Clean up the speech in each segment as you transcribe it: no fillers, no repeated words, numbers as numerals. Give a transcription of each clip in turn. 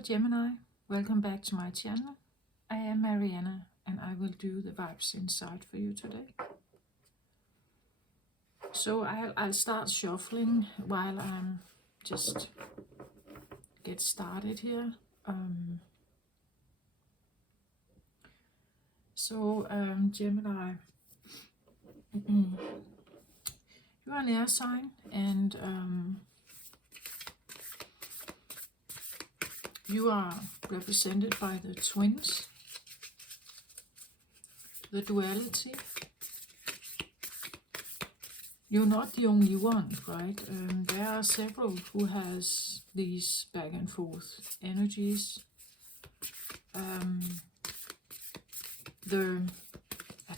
Hello Gemini, welcome back to my channel. I am Mariana and I will do the vibes inside for you today. So I'll start shuffling while I'm just get started here. Gemini, you are an air sign and you are represented by the twins, the duality. You're not the only one, right? There are several who has these back and forth energies. The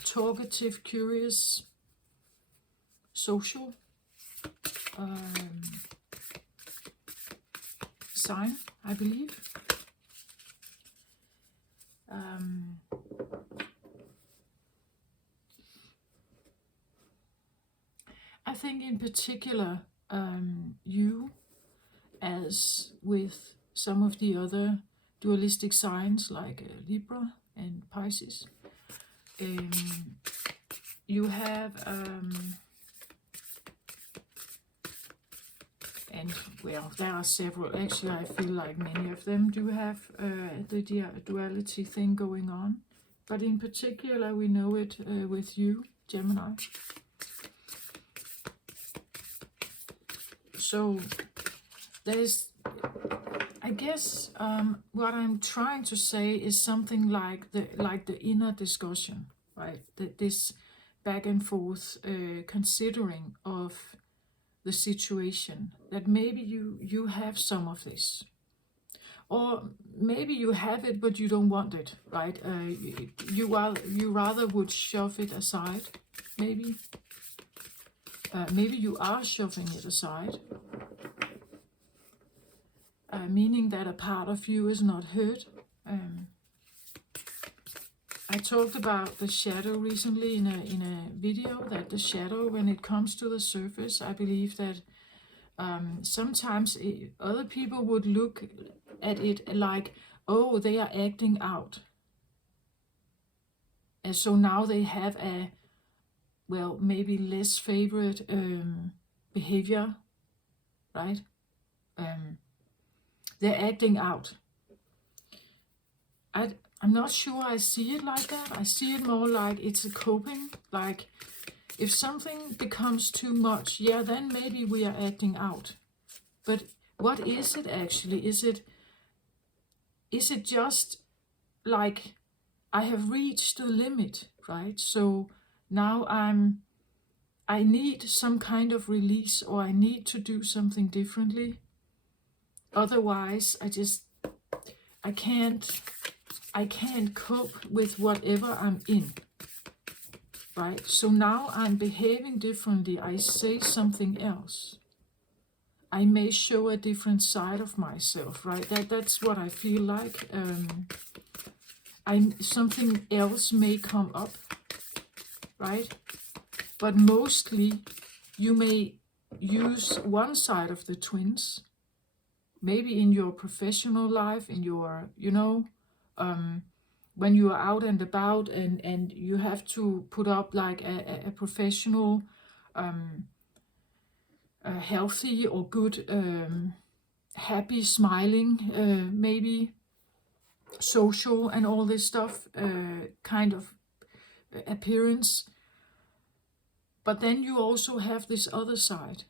talkative, curious, social sign, I believe. I think in particular, you, as with some of the other dualistic signs like Libra and Pisces, you have, and well, there are several, actually I feel like many of them do have the duality thing going on, but in particular we know it with you, Gemini. So there's, I guess, what I'm trying to say is something like the inner discussion, right? This back and forth considering of the situation, that maybe you have some of this, or maybe you have it but you don't want it, right? You rather would shove it aside, maybe. Maybe you are shoving it aside, meaning that a part of you is not heard. I talked about the shadow recently in a video, that the shadow, when it comes to the surface, I believe that sometimes other people would look at it like, oh, they are acting out. And so now they have a, well, maybe less favorite behavior, right? They're acting out. I'm not sure I see it like that. I see it more like it's a coping. Like if something becomes too much, yeah, then maybe we are acting out. But what is it actually? Is it just like I have reached the limit, right? So now I need some kind of release, or I need to do something differently. Otherwise, I can't cope with whatever I'm in, right? So now I'm behaving differently. I say something else. I may show a different side of myself, right? That's what I feel like. Something else may come up, right? But mostly you may use one side of the twins, maybe in your professional life, in your, when you are out and about and you have to put up like a professional, healthy or good, happy, smiling, maybe social and all this stuff, kind of appearance. But then you also have this other side,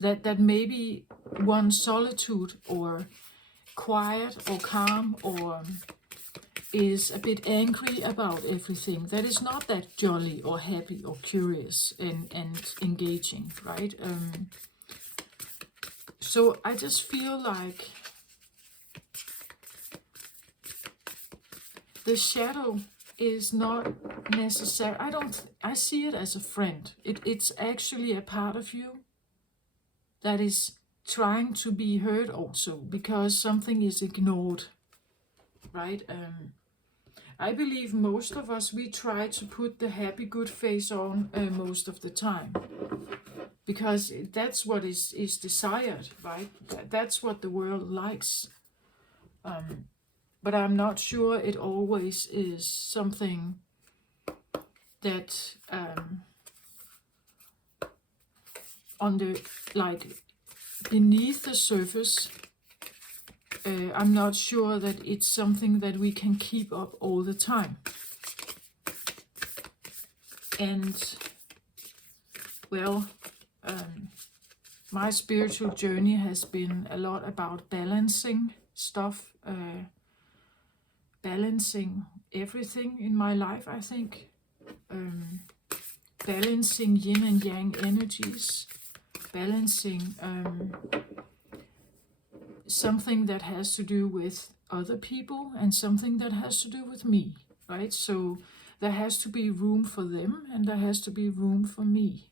that maybe one solitude or quiet or calm, or is a bit angry about everything, that is not that jolly or happy or curious and engaging, right? So I just feel like the shadow is not necessary. I see it as a friend. It's actually a part of you that is trying to be heard also, because something is ignored, right? I believe most of us, we try to put the happy good face on most of the time, because that's what is desired, right? That's what the world likes. But I'm not sure it always is something that on the, like, beneath the surface. I'm not sure that it's something that we can keep up all the time. And well, my spiritual journey has been a lot about balancing stuff, balancing everything in my life, I think. Balancing yin and yang energies, balancing something that has to do with other people and something that has to do with me, right? So there has to be room for them and there has to be room for me.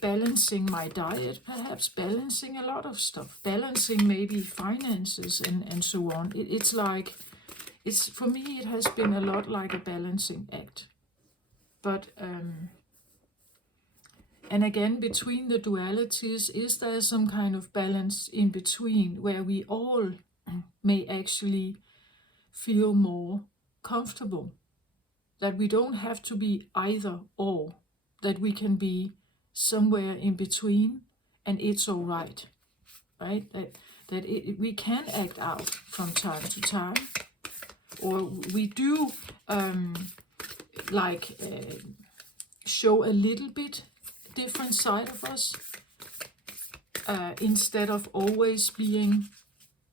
Balancing my diet, perhaps balancing a lot of stuff, balancing maybe finances and so on. It's like, it's, for me, it has been a lot like a balancing act. But and again, between the dualities, is there some kind of balance in between where we all may actually feel more comfortable? That we don't have to be either or, that we can be somewhere in between and it's all right, right? We can act out from time to time, or we do show a little bit different side of us, instead of always being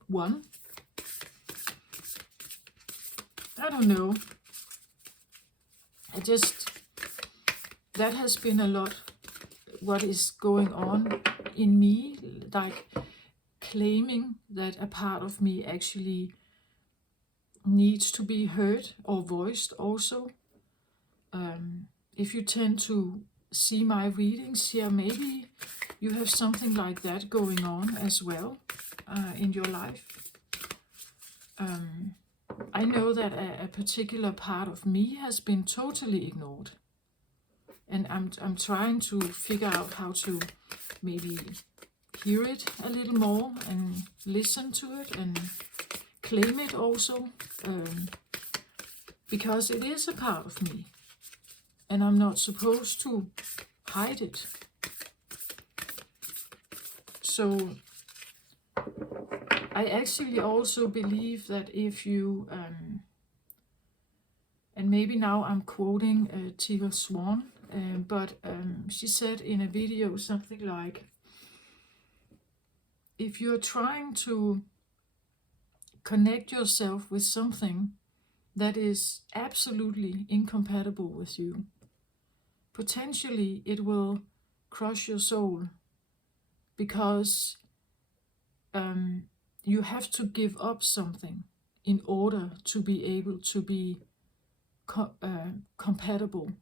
one. I don't know. That has been a lot what is going on in me, like claiming that a part of me actually needs to be heard or voiced also. If you tend to see my readings here, maybe you have something like that going on as well in your life. I know that a particular part of me has been totally ignored, and I'm trying to figure out how to maybe hear it a little more and listen to it and claim it also, because it is a part of me and I'm not supposed to hide it. So I actually also believe that if you, and maybe now I'm quoting Tigger Swan, but she said in a video something like, if you're trying to connect yourself with something that is absolutely incompatible with you, potentially it will crush your soul, because you have to give up something in order to be able to be compatible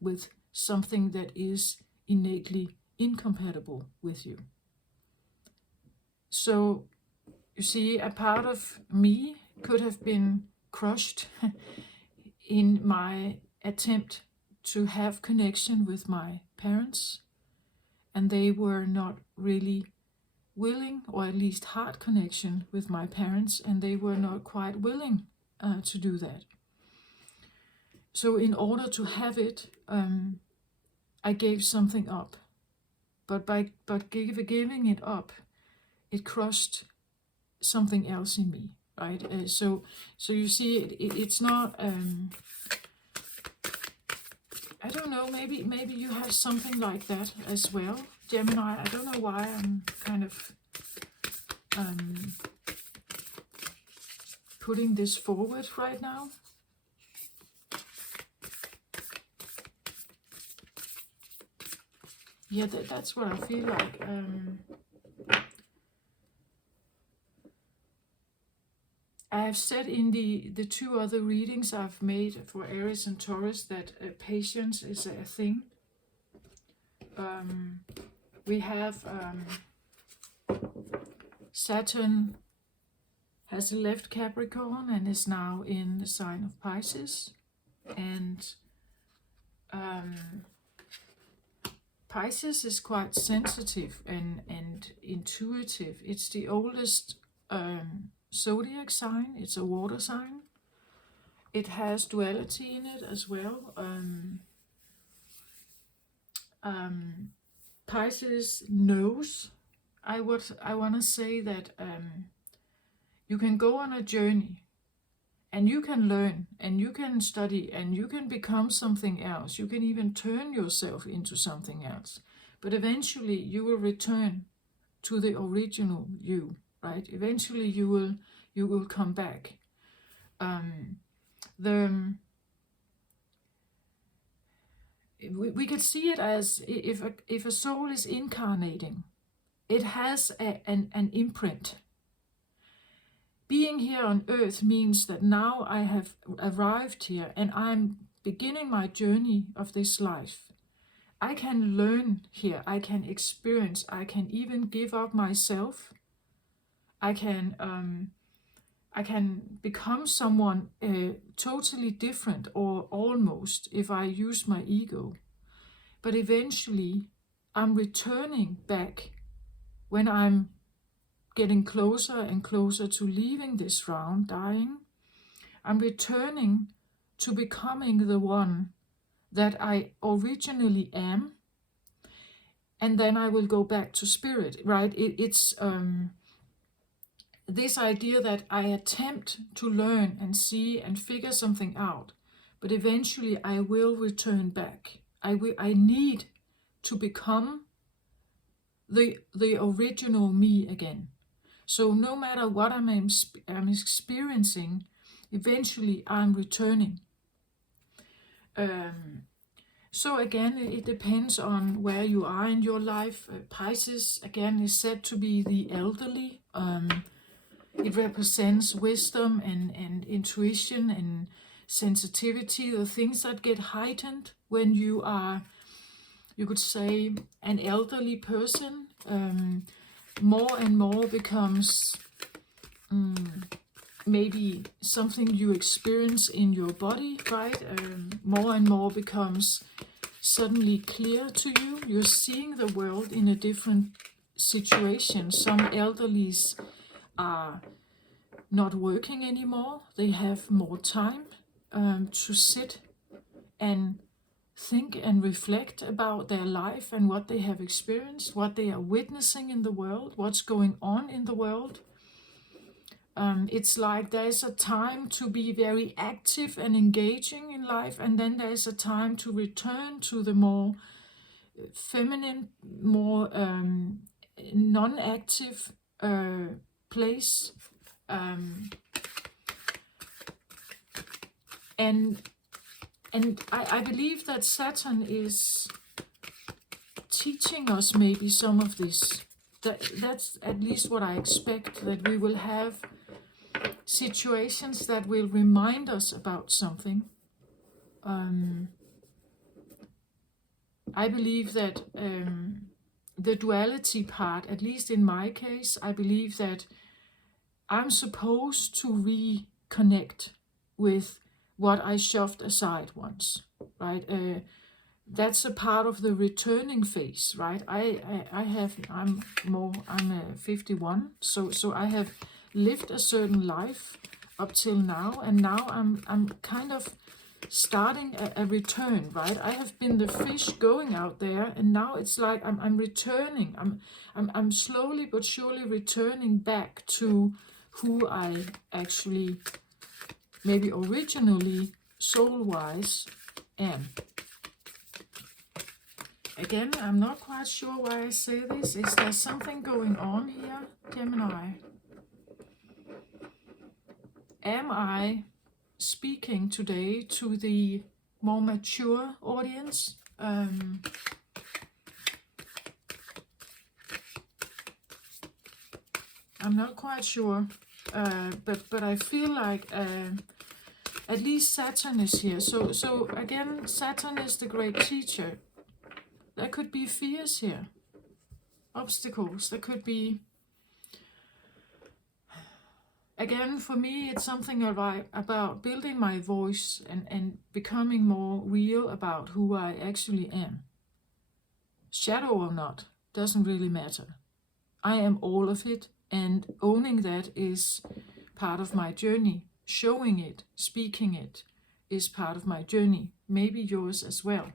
with something that is innately incompatible with you. So you see, a part of me could have been crushed in my attempt to have connection with my parents, and they were not really willing, or at least heart connection with my parents, and they were not quite willing to do that. So in order to have it, I gave something up, but by giving it up, it crushed something else in me, right? So you see, it's not. I don't know. Maybe you have something like that as well, Gemini. I don't know why I'm kind of putting this forward right now. Yeah, that's what I feel like. I have said in the two other readings I've made for Aries and Taurus that patience is a thing. We have Saturn has left Capricorn and is now in the sign of Pisces, and Pisces is quite sensitive and intuitive. It's the oldest zodiac sign. It's a water sign. It has duality in it as well. Pisces knows. I want to say that you can go on a journey, and you can learn, and you can study, and you can become something else. You can even turn yourself into something else. But eventually you will return to the original you, right? Eventually you will come back. We could see it as if a soul is incarnating, it has an imprint. Being here on earth means that now I have arrived here and I'm beginning my journey of this life. I can learn here, I can experience, I can even give up myself. I can become someone totally different, or almost, if I use my ego. But eventually I'm returning back when I'm getting closer and closer to leaving this round, dying. I'm returning to becoming the one that I originally am, and then I will go back to spirit, right? It's this idea that I attempt to learn and see and figure something out, but eventually I will return back. I need to become the original me again. So no matter what I'm experiencing, eventually I'm returning. So again, it depends on where you are in your life. Pisces, again, is said to be the elderly. It represents wisdom and intuition and sensitivity, the things that get heightened when you are, you could say, an elderly person. More and more becomes maybe something you experience in your body, right? More and more becomes suddenly clear to you. You're seeing the world in a different situation. Some elderlies are not working anymore. They have more time to sit and think and reflect about their life and what they have experienced, what they are witnessing in the world, what's going on in the world. It's like there's a time to be very active and engaging in life, and then there's a time to return to the more feminine, more non-active place. And I believe that Saturn is teaching us maybe some of this. That's at least what I expect, that we will have situations that will remind us about something. I believe that the duality part, at least in my case, I believe that I'm supposed to reconnect with what I shoved aside once, right? That's a part of the returning phase, right? I'm 51, so I have lived a certain life up till now, and now I'm kind of starting a return, right? I have been the fish going out there, and now it's like I'm returning. I'm slowly but surely returning back to who I actually, maybe originally, soul-wise, am. Again, I'm not quite sure why I say this. Is there something going on here, Gemini? Am I speaking today to the more mature audience? I'm not quite sure, but I feel like at least Saturn is here. So again, Saturn is the great teacher. There could be fears here, obstacles. There could be, again, for me, it's something about building my voice and becoming more real about who I actually am. shadow or not, doesn't really matter. I am all of it, and owning that is part of my journey. Showing it, speaking it, is part of my journey. Maybe yours as well.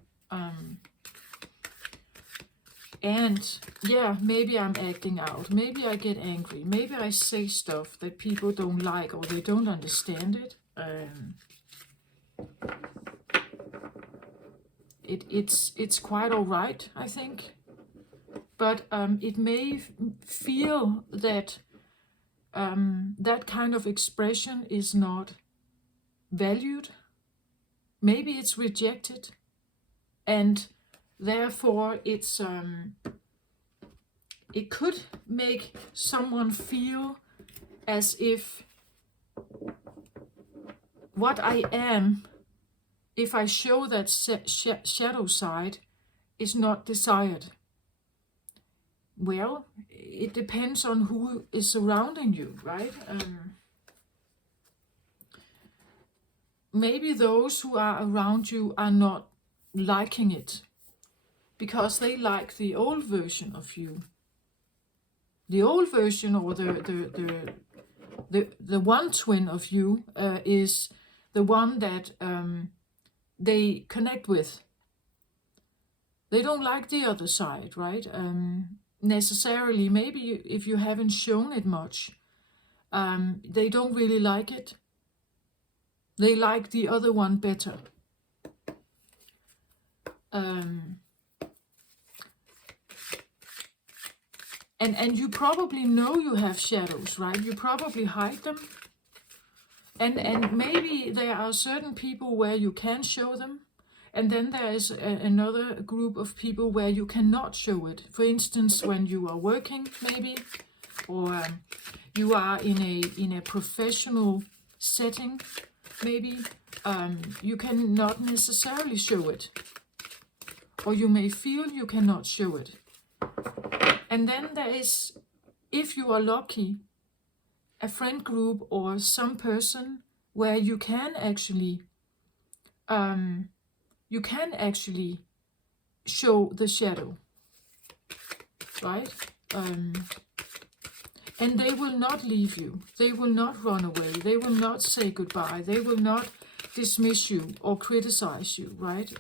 And yeah, maybe I'm acting out. Maybe I get angry. Maybe I say stuff that people don't like or they don't understand it. It's quite all right, I think. But it may feel that that kind of expression is not valued. Maybe it's rejected, and therefore it could make someone feel as if what I am, if I show that shadow side, is not desired. Well, it depends on who is surrounding you, right? Maybe those who are around you are not liking it because they like the old version of you. The old version, or the one twin of you, is the one that they connect with. They don't like the other side, right? Necessarily, maybe if you haven't shown it much, they don't really like it. They like the other one better. And you probably know you have shadows, right? You probably hide them. And maybe there are certain people where you can show them. And then there is another group of people where you cannot show it. For instance, when you are working, maybe, or you are in a professional setting, maybe, you cannot necessarily show it. Or you may feel you cannot show it. And then there is, if you are lucky, a friend group or some person where you can actually show the shadow, right? And they will not leave you. They will not run away. They will not say goodbye. They will not dismiss you or criticize you, right?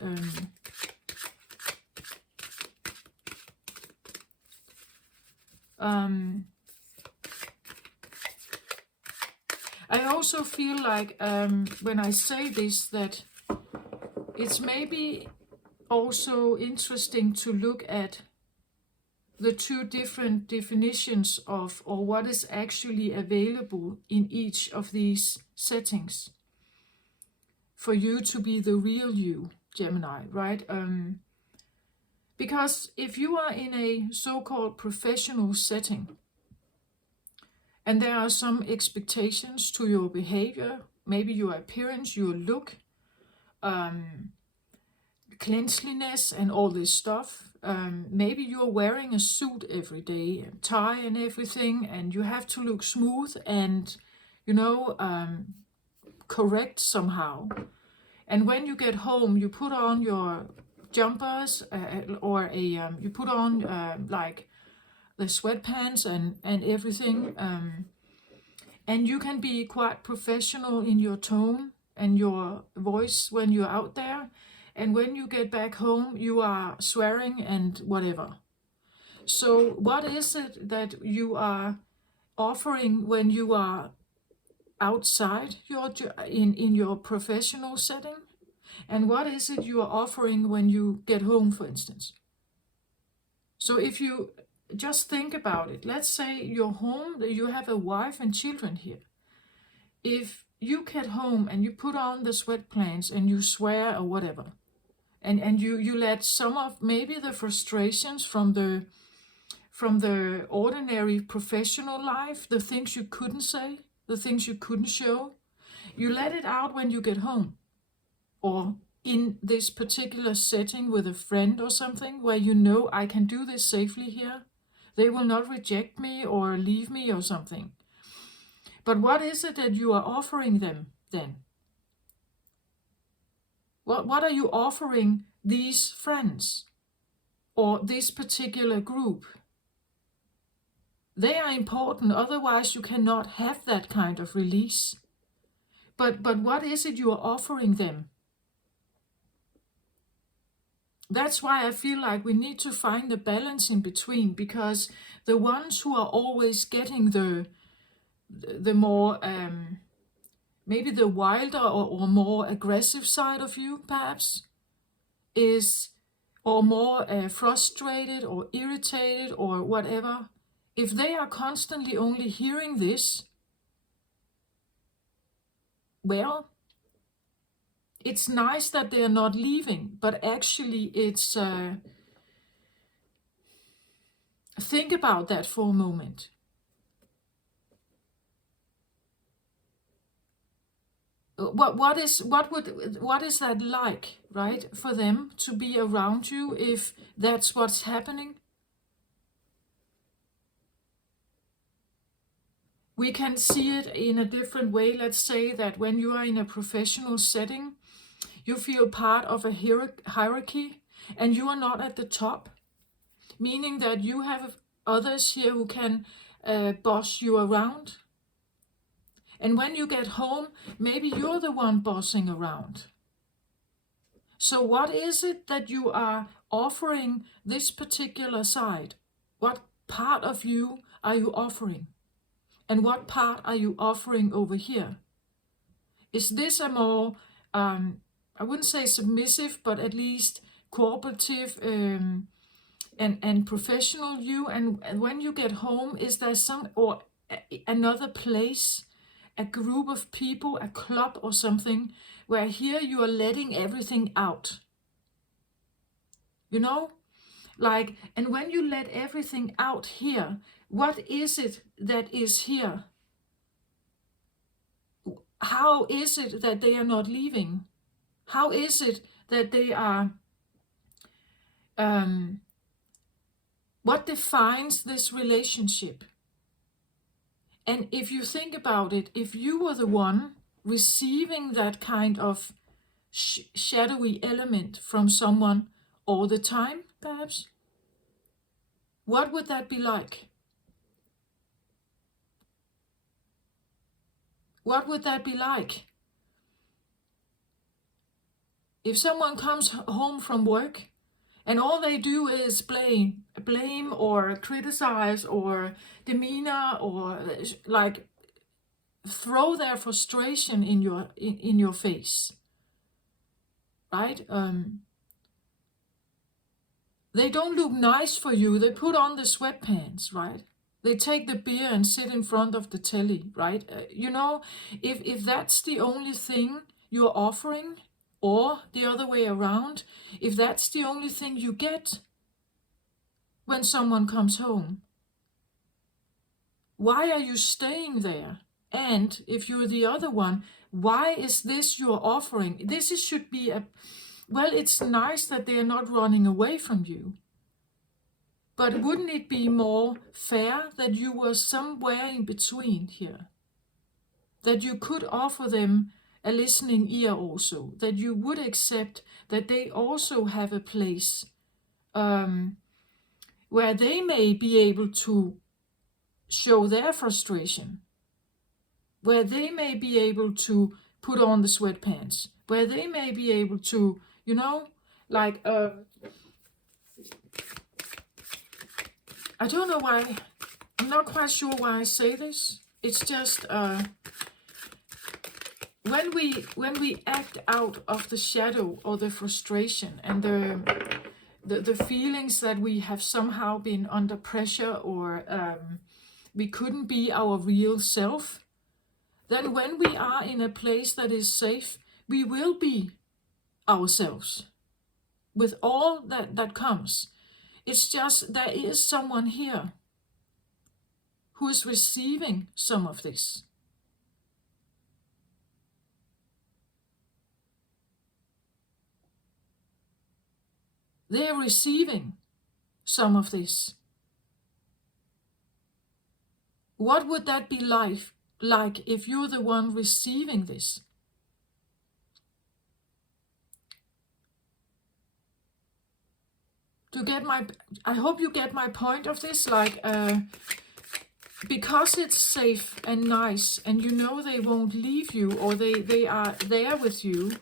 I also feel like when I say this, that it's maybe also interesting to look at the two different definitions of, or what is actually available in each of these settings for you to be the real you, Gemini, right? Because if you are in a so-called professional setting, and there are some expectations to your behavior, maybe your appearance, your look, cleanliness and all this stuff. Maybe you're wearing a suit every day, and tie and everything, and you have to look smooth and, correct somehow. And when you get home, you put on your jumpers you put on like the sweatpants and everything. And you can be quite professional in your tone and your voice when you're out there. And when you get back home, you are swearing and whatever. So what is it that you are offering when you are outside in your professional setting? And what is it you are offering when you get home, for instance? So if you just think about it, let's say you're home, you have a wife and children here. If you get home and you put on the sweatpants and you swear or whatever, and you let some of maybe the frustrations from the ordinary professional life, the things you couldn't say, the things you couldn't show, you let it out when you get home. Or in this particular setting with a friend or something where you know I can do this safely here. They will not reject me or leave me or something. But what is it that you are offering them then? What are you offering these friends? or this particular group. They are important, otherwise you cannot have that kind of release. But what is it you are offering them? That's why I feel like we need to find the balance in between, because the ones who are always getting the more maybe the wilder or more aggressive side of you, perhaps, is, or more frustrated or irritated or whatever, if they are constantly only hearing this, well, it's nice that they're not leaving, but actually it's, think about that for a moment. What is that like, right, for them to be around you if that's what's happening? We can see it in a different way. Let's say that when you are in a professional setting, you feel part of a hierarchy and you are not at the top, meaning that you have others here who can boss you around. And when you get home, maybe you're the one bossing around. So what is it that you are offering this particular side? What part of you are you offering? And what part are you offering over here? Is this a more, I wouldn't say submissive, but at least cooperative and professional you? And when you get home, is there some, or another place, a group of people, a club or something, where here you are letting everything out? You know? Like, and when you let everything out here, what is it that is here? How is it that they are not leaving? How is it that they are, what defines this relationship? And if you think about it, if you were the one receiving that kind of shadowy element from someone all the time, perhaps, what would that be like? What would that be like? If someone comes home from work and all they do is blame or criticize or demeanor or like throw their frustration in your face, right? They don't look nice for you. They put on the sweatpants, right? They take the beer and sit in front of the telly, right? You know, if that's the only thing you're offering, or the other way around, if that's the only thing you get when someone comes home, why are you staying there? And if you're the other one, why is this you're offering? Should be well, it's nice that they're not running away from you. But wouldn't it be more fair that you were somewhere in between here? That you could offer them a listening ear also, that you would accept that they also have a place where they may be able to show their frustration, where they may be able to put on the sweatpants, where they may be able to, you know, like, I don't know why, I'm not quite sure why I say this. It's just, when we act out of the shadow or the frustration and the feelings that we have somehow been under pressure, or we couldn't be our real self, then when we are in a place that is safe, we will be ourselves with all that comes. It's just there is someone here who is receiving some of this. They are receiving some of this. What would that be like if you're the one receiving this? I hope you get my point of this, like, because it's safe and nice, and you know they won't leave you, or they are there with you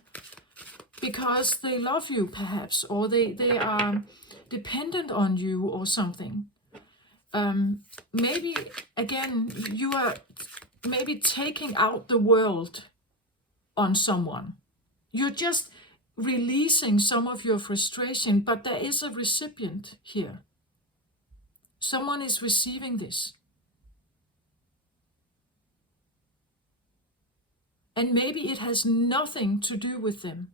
because they love you, perhaps, or they are dependent on you or something. Maybe, again, you are maybe taking out the world on someone. You're just releasing some of your frustration, but there is a recipient here. Someone is receiving this. And maybe it has nothing to do with them,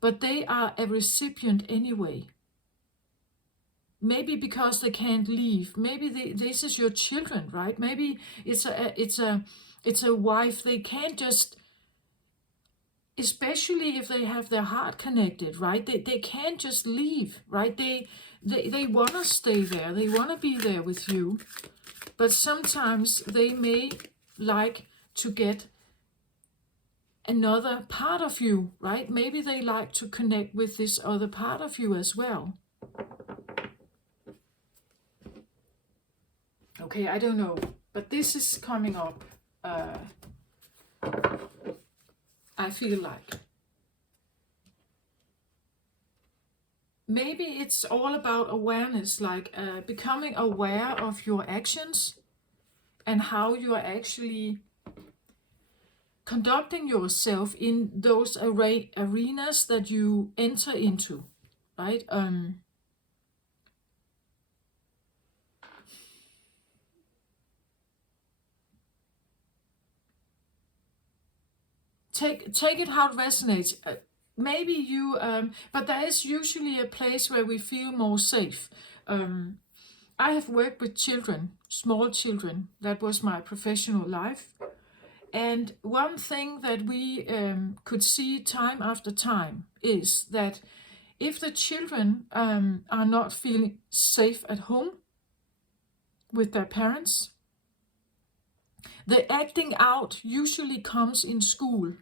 but they are a recipient anyway. Maybe because they can't leave. Maybe this is your children, right? Maybe it's a wife. They can't just, especially if they have their heart connected, right? They can't just leave, right? They want to stay there. They want to be there with you. But sometimes they may like to get another part of you, right? Maybe they like to connect with this other part of you as well. Okay, I don't know, but this is coming up. I feel like maybe it's all about awareness, like becoming aware of your actions and how you are actually conducting yourself in those arenas that you enter into, right? Take it how it resonates. Maybe you, but there is usually a place where we feel more safe. I have worked with children, small children. That was my professional life. And one thing that we could see time after time is that if the children are not feeling safe at home with their parents, the acting out usually comes in school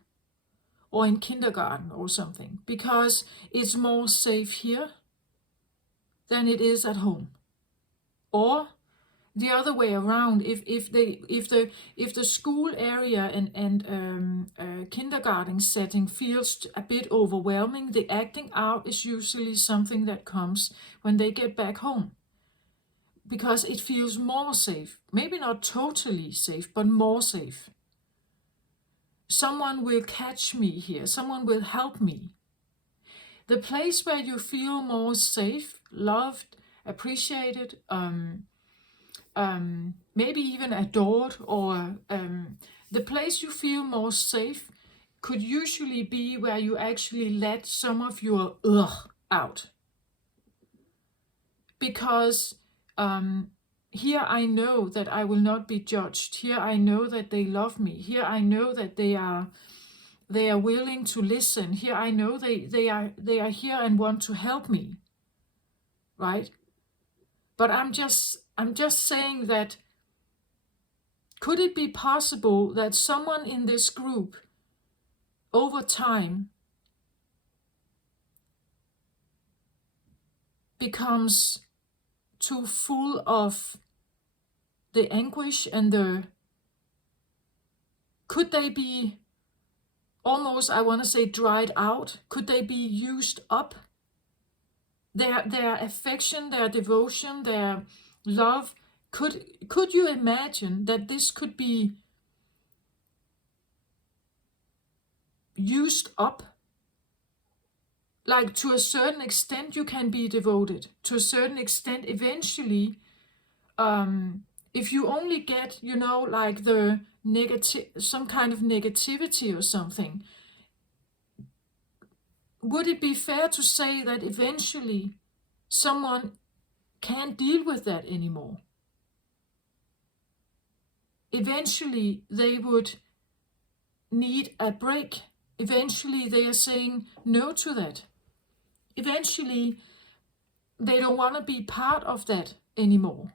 or in kindergarten or something, because it's more safe here than it is at home. Or the other way around, if the school area and kindergarten setting feels a bit overwhelming, the acting out is usually something that comes when they get back home, because it feels more safe. Maybe not totally safe, but more safe. Someone will catch me here. Someone will help me. The place where you feel more safe, loved, appreciated, maybe even adored, or the place you feel more safe could usually be where you actually let some of your ugh out. Because here I know that I will not be judged. Here I know that they love me. Here I know that they are willing to listen. Here I know they are here and want to help me. Right? But I'm just saying that, could it be possible that someone in this group over time becomes too full of the anguish and could they be almost, I want to say, dried out? Could they be used up? Their affection, their devotion, their love, could you imagine that this could be used up? Like, to a certain extent you can be devoted. To a certain extent, eventually, if you only get, like the negative, some kind of negativity or something, would it be fair to say that eventually someone can't deal with that anymore? Eventually they would need a break. Eventually they are saying no to that. Eventually they don't want to be part of that anymore.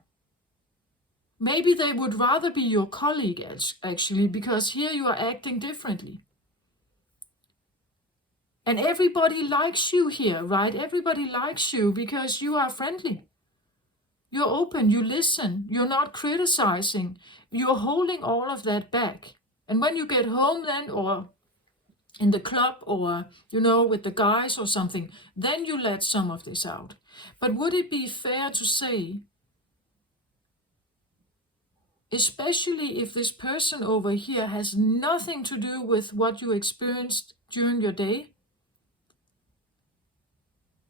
Maybe they would rather be your colleague, actually, because here you are acting differently. And everybody likes you here, right? Everybody likes you because you are friendly. You're open, you listen, you're not criticizing, you're holding all of that back. And when you get home then, or in the club, or, with the guys or something, then you let some of this out. But would it be fair to say, especially if this person over here has nothing to do with what you experienced during your day,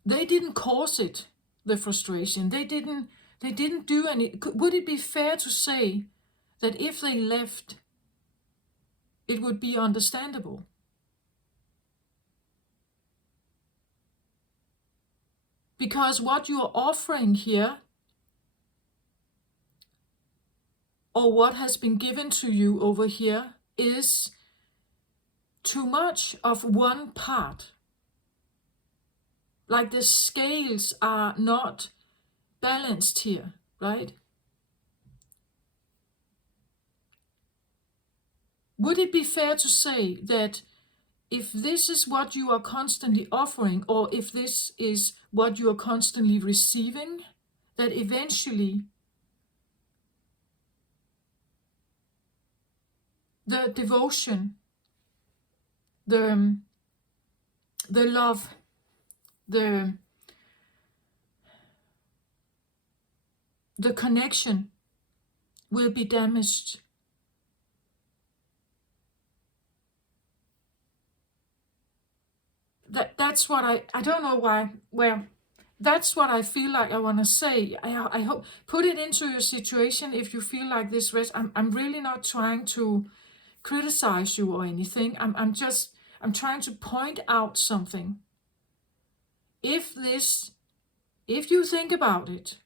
they didn't cause it, the frustration, they didn't do any, would it be fair to say that if they left, it would be understandable? Because what you're offering here, or what has been given to you over here, is too much of one part. Like the scales are not balanced here, right? Would it be fair to say that if this is what you are constantly offering, or if this is what you are constantly receiving, that eventually the devotion, the love, the connection will be damaged? That's what I don't know why, well, that's what I feel like I want to say. I hope, put it into your situation if you feel like this. I'm really not trying to criticize you or anything. I'm trying to point out something. If you think about it,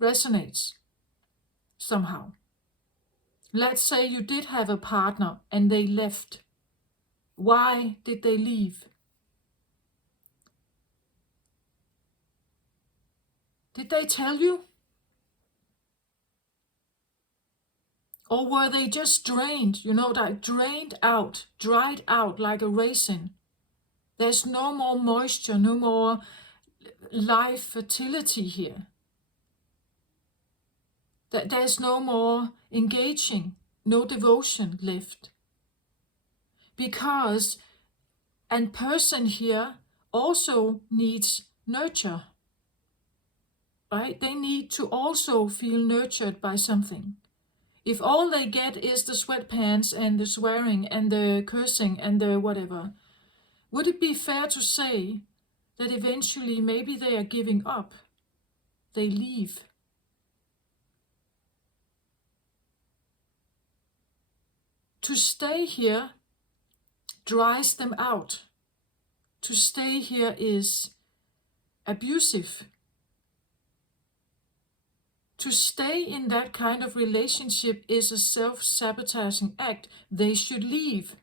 resonates somehow. Let's say you did have a partner and they left. Why did they leave? Did they tell you? Or were they just drained, like dried out like a raisin? There's no more moisture, no more life fertility here. There's no more engaging, no devotion left. Because a person here also needs nurture, right? They need to also feel nurtured by something. If all they get is the sweatpants and the swearing and the cursing and the whatever, would it be fair to say that eventually maybe they are giving up? They leave. To stay here dries them out. To stay here is abusive. To stay in that kind of relationship is a self-sabotaging act. They should leave,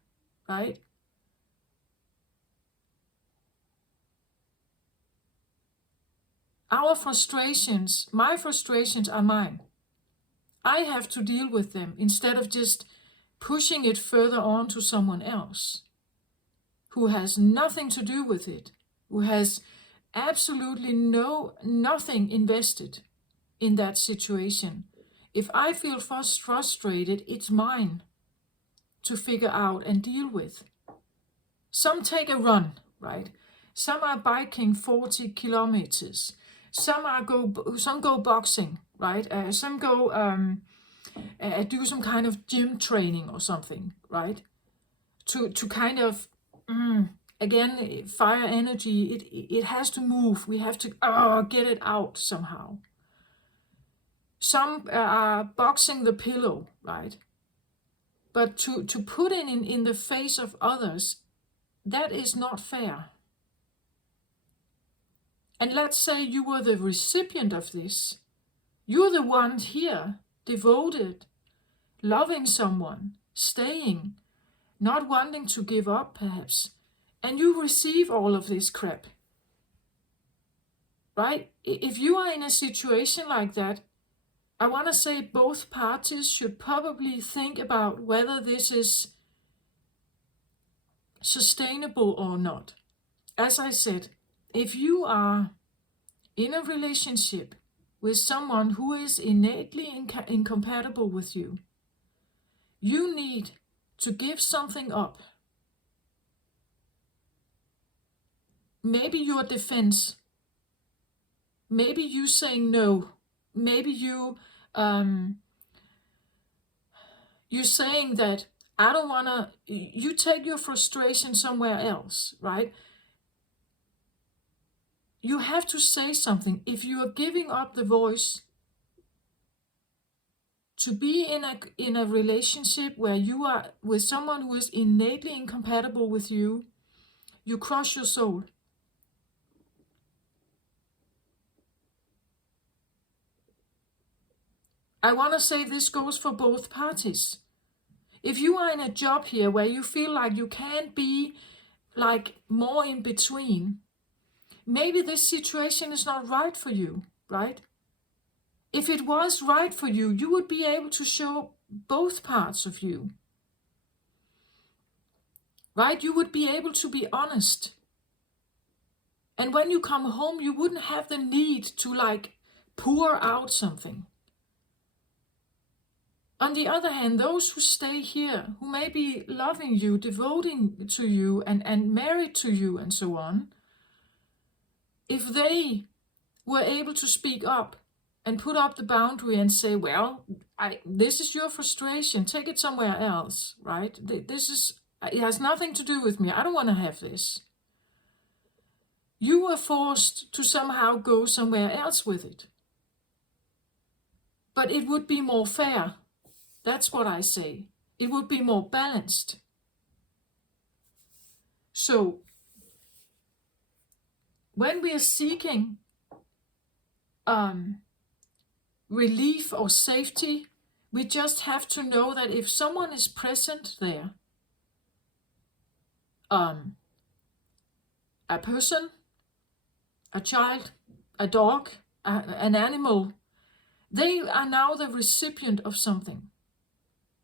right? Our frustrations, my frustrations are mine. I have to deal with them instead of just pushing it further on to someone else who has nothing to do with it, who has absolutely nothing invested in that situation. If I feel frustrated, it's mine to figure out and deal with. Some take a run, right? Some are biking 40 kilometers. Some go boxing, right? Some go do some kind of gym training or something, right? To kind of again, fire energy. It has to move. We have to get it out somehow. Some are boxing the pillow, right? But to put it in the face of others, that is not fair. And let's say you were the recipient of this. You're the one here, devoted, loving someone, staying, not wanting to give up perhaps. And you receive all of this crap. Right? If you are in a situation like that, I want to say both parties should probably think about whether this is sustainable or not. As I said, if you are in a relationship with someone who is innately incompatible with you, you need to give something up. Maybe your defense, maybe you saying no, maybe you you're saying that I don't want to, you take your frustration somewhere else, right? You have to say something. If you are giving up the voice to be in a relationship where you are with someone who is innately incompatible with you, you crush your soul. I want to say this goes for both parties. If you are in a job here where you feel like you can't be like more in between, maybe this situation is not right for you, right? If it was right for you, you would be able to show both parts of you, right? You would be able to be honest. And when you come home, you wouldn't have the need to like pour out something. On the other hand, those who stay here, who may be loving you, devoting to you, and married to you, and so on, if they were able to speak up and put up the boundary and say, well, this is your frustration, take it somewhere else, right? It has nothing to do with me. I don't want to have this. You were forced to somehow go somewhere else with it. But it would be more fair. That's what I say. It would be more balanced. So, when we are seeking relief or safety, we just have to know that if someone is present there, a person, a child, a dog, an animal, they are now the recipient of something.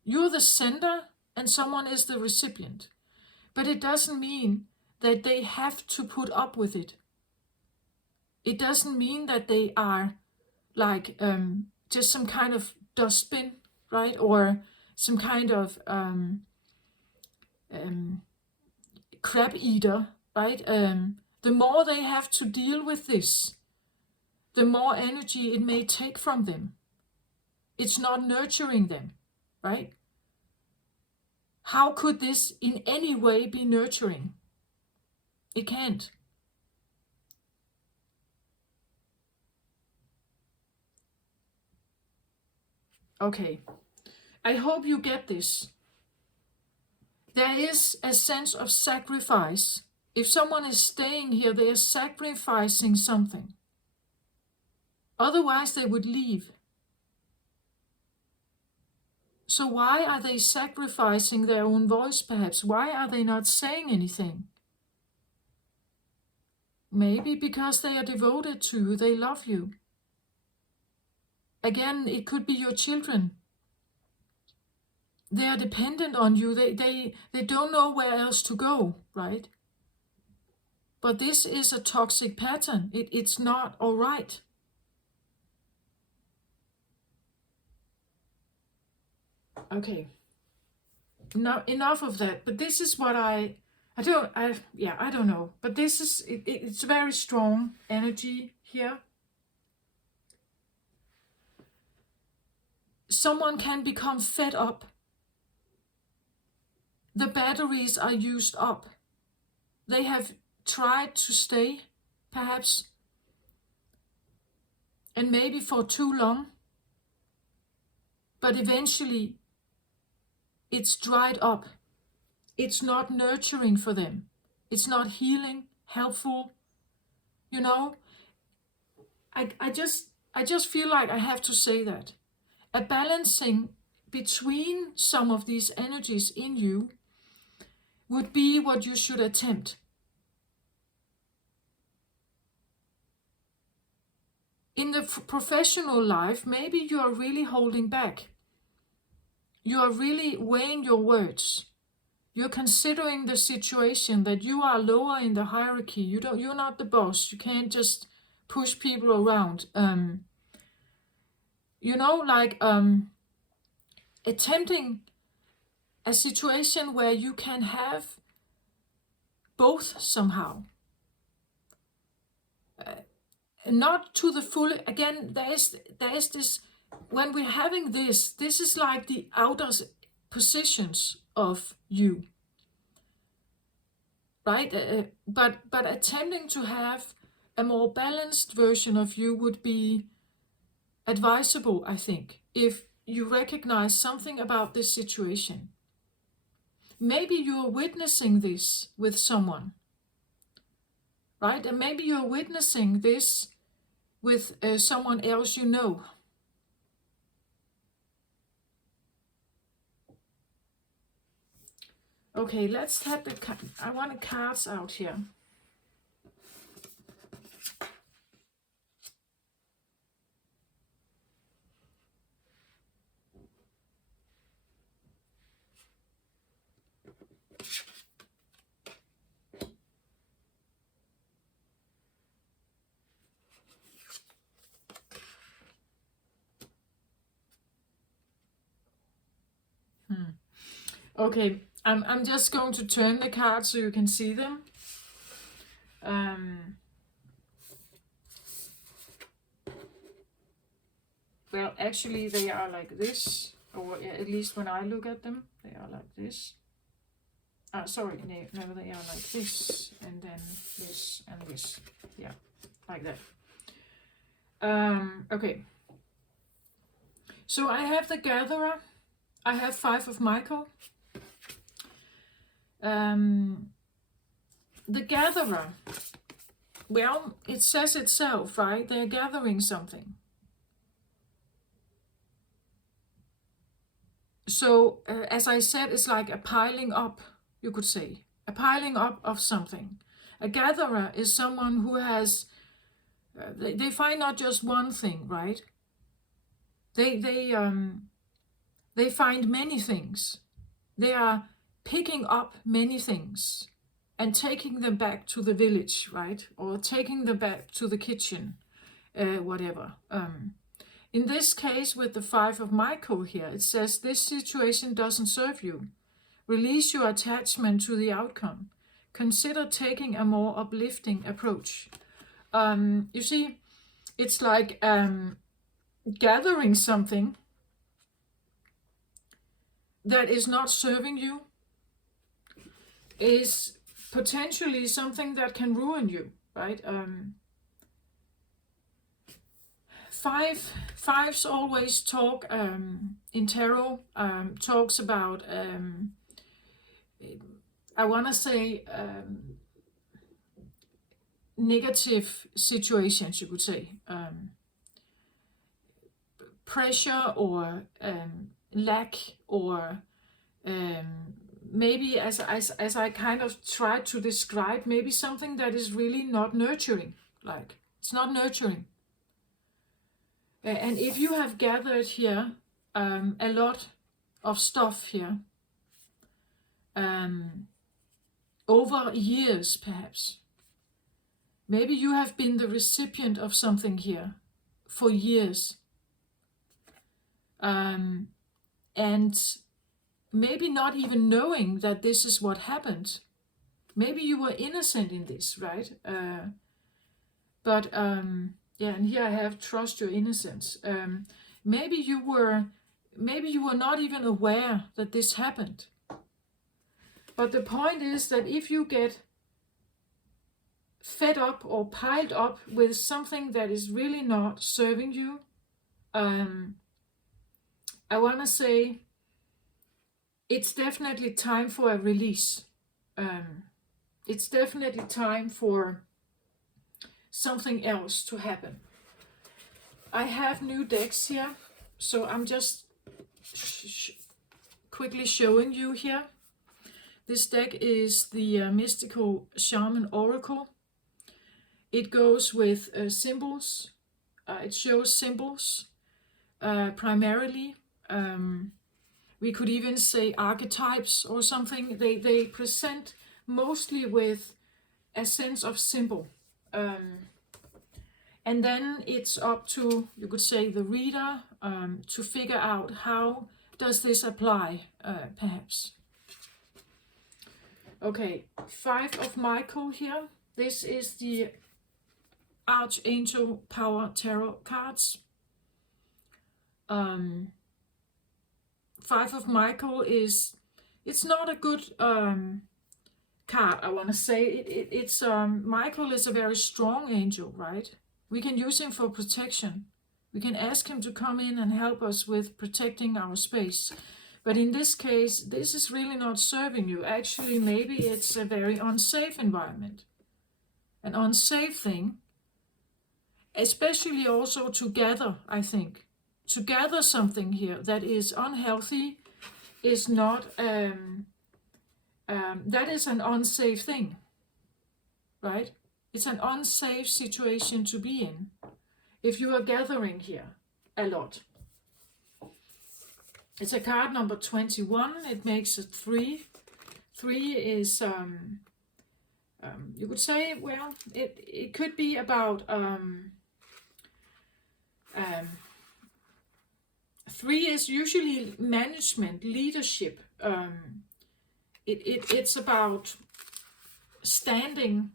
You're the sender and someone is the recipient. But it doesn't mean that they have to put up with it. It doesn't mean that they are like just some kind of dustbin, right? Or some kind of crab eater, right? The more they have to deal with this, the more energy it may take from them. It's not nurturing them, right? How could this in any way be nurturing? It can't. Okay, I hope you get this. There is a sense of sacrifice. If someone is staying here, they are sacrificing something. Otherwise, they would leave. So why are they sacrificing their own voice, perhaps? Why are they not saying anything? Maybe because they are devoted to you, they love you. Again, it could be your children. They are dependent on you. They don't know where else to go, right? But this is a toxic pattern. It's not all right. Okay. Now, enough of that. But this is what I don't know. But this is, it's very strong energy here. Someone can become fed up. The batteries are used up. They have tried to stay, perhaps, and maybe for too long. But eventually, it's dried up. It's not nurturing for them. It's not healing, helpful. You know, I just feel like I have to say that. A balancing between some of these energies in you would be what you should attempt. In the professional life, maybe you are really holding back. You are really weighing your words. You're considering the situation that you are lower in the hierarchy. You're not the boss. You can't just push people around. Like attempting a situation where you can have both somehow. Not to the full. Again, there is this. When we're having this is like the outer positions of you, right? But attempting to have a more balanced version of you would be advisable, I think, if you recognize something about this situation. Maybe you're witnessing this with someone, right? And maybe you're witnessing this with someone else you know. Okay, let's have I want the cards out here. Okay, I'm just going to turn the cards so you can see them. Well, actually they are like this, or at least when I look at them, they are like this. Sorry, no, they are like this, and then this, and this. Yeah, like that. Okay. So I have the Gatherer. I have 5 of Michael. The Gatherer, well, it says itself, right? They're gathering something. So, as I said, it's like a piling up, you could say. A piling up of something. A gatherer is someone who has, they find not just one thing, right? They find many things. They are picking up many things and taking them back to the village, right? Or taking them back to the kitchen, whatever. In this case, with the 5 of Michael here, it says this situation doesn't serve you. Release your attachment to the outcome. Consider taking a more uplifting approach. You see, it's like gathering something that is not serving you is potentially something that can ruin you, right? Fives always talk in tarot, talks about I want to say negative situations, you could say, pressure or lack, or maybe as I kind of try to describe, maybe something that is really not nurturing, like it's not nurturing. And if you have gathered here a lot of stuff here over years, perhaps, maybe you have been the recipient of something here for years, and maybe not even knowing that this is what happened. Maybe you were innocent in this, right? But yeah, and here I have trust your innocence. Maybe you were not even aware that this happened. But the point is that if you get fed up or piled up with something that is really not serving you, I want to say it's definitely time for a release. It's definitely time for something else to happen. I have new decks here, so I'm just quickly showing you here. This deck is the Mystical Shaman Oracle. It goes with symbols. It shows symbols primarily. We could even say archetypes or something. They present mostly with a sense of symbol. And then it's up to, you could say, the reader to figure out how does this apply, perhaps. Okay, 5 of Michael here. This is the Archangel Power Tarot cards. 5 of Michael it's not a good card, I want to say. It's Michael is a very strong angel, right? We can use him for protection. We can ask him to come in and help us with protecting our space. But in this case, this is really not serving you. Actually, maybe it's a very unsafe environment. An unsafe thing. Especially also to gather, I think. To gather something here that is unhealthy is not, that is an unsafe thing, right? It's an unsafe situation to be in if you are gathering here a lot. It's a card number 21. It makes it 3. 3 is, you could say, well, it could be about 3 is usually management, leadership. It's about standing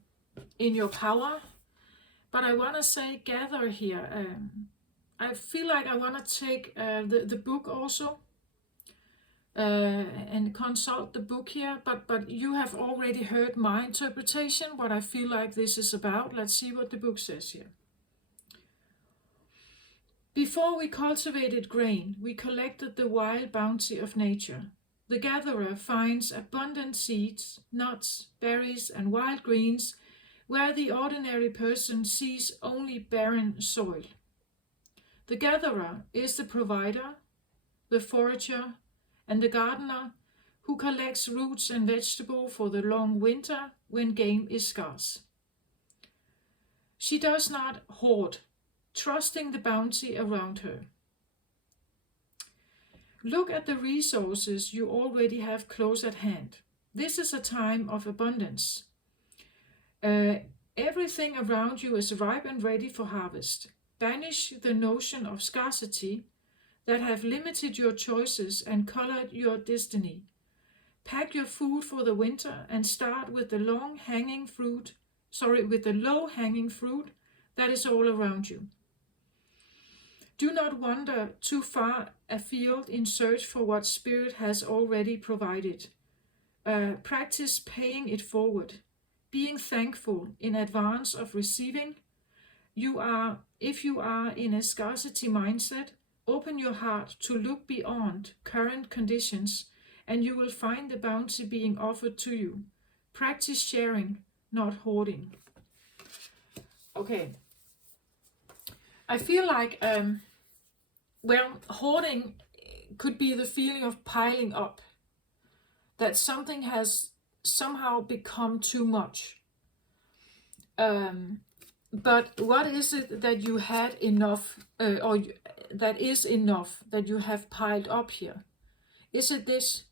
in your power. But I want to say gather here. I feel like I want to take the book also and consult the book here. But you have already heard my interpretation, what I feel like this is about. Let's see what the book says here. Before we cultivated grain, we collected the wild bounty of nature. The gatherer finds abundant seeds, nuts, berries, and wild greens where the ordinary person sees only barren soil. The gatherer is the provider, the forager, and the gardener who collects roots and vegetables for the long winter when game is scarce. She does not hoard, trusting the bounty around her. Look at the resources you already have close at hand. This is a time of abundance. Everything around you is ripe and ready for harvest. Banish the notion of scarcity that have limited your choices and colored your destiny. Pack your food for the winter and start with the low-hanging fruit that is all around you. Do not wander too far afield in search for what Spirit has already provided. Practice paying it forward, being thankful in advance of receiving. If you are in a scarcity mindset, open your heart to look beyond current conditions and you will find the bounty being offered to you. Practice sharing, not hoarding. Okay. I feel like, hoarding could be the feeling of piling up. That something has somehow become too much. But what is it that you had enough, that is enough, that you have piled up here? Is it this?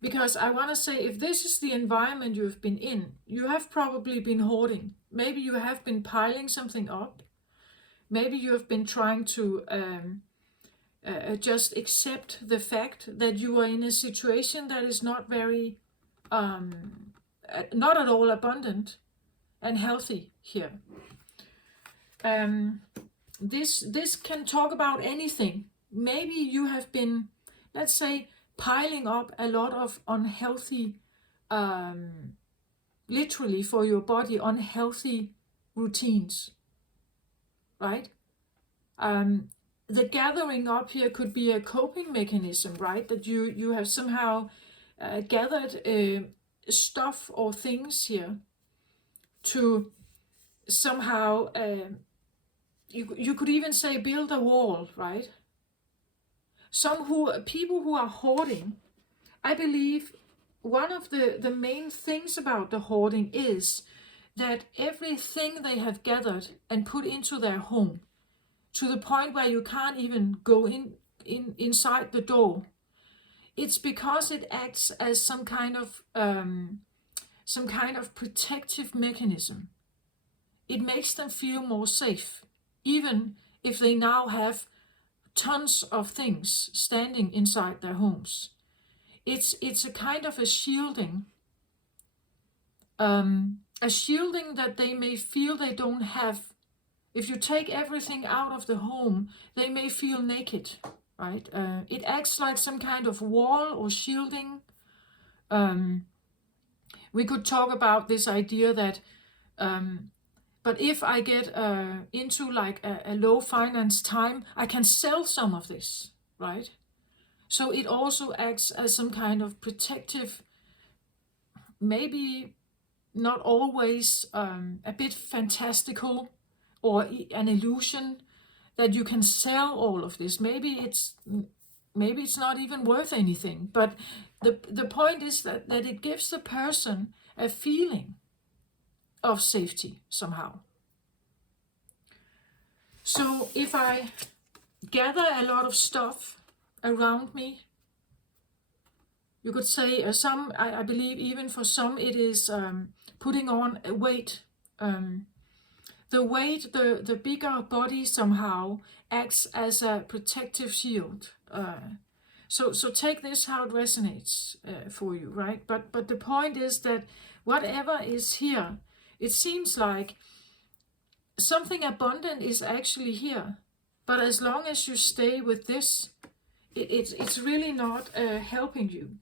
Because I want to say, if this is the environment you've been in, you have probably been hoarding. Maybe you have been piling something up. Maybe you have been trying to just accept the fact that you are in a situation that is not very, not at all abundant and healthy here. This can talk about anything. Maybe you have been, let's say, piling up a lot of unhealthy, literally for your body, unhealthy routines, right? The gathering up here could be a coping mechanism, right? That you have somehow gathered stuff or things here to somehow, you could even say build a wall, right? People who are hoarding, I believe one of the main things about the hoarding is that everything they have gathered and put into their home, to the point where you can't even go inside the door, it's because it acts as some kind of protective mechanism. It makes them feel more safe, even if they now have tons of things standing inside their homes. It's a kind of a shielding that they may feel they don't have. If you take everything out of the home, they may feel naked, right? It acts like some kind of wall or shielding. We could talk about this idea that, but if I get into like a low finance time, I can sell some of this, right? So it also acts as some kind of protective, maybe not always a bit fantastical or an illusion that you can sell all of this. Maybe it's not even worth anything. But the point is that it gives the person a feeling of safety somehow. So if I gather a lot of stuff around me, you could say I believe even for some it is putting on a weight. The weight, the bigger body somehow acts as a protective shield. So take this how it resonates for you, right? But the point is that whatever is here, it seems like something abundant is actually here. But as long as you stay with this, it's really not helping you.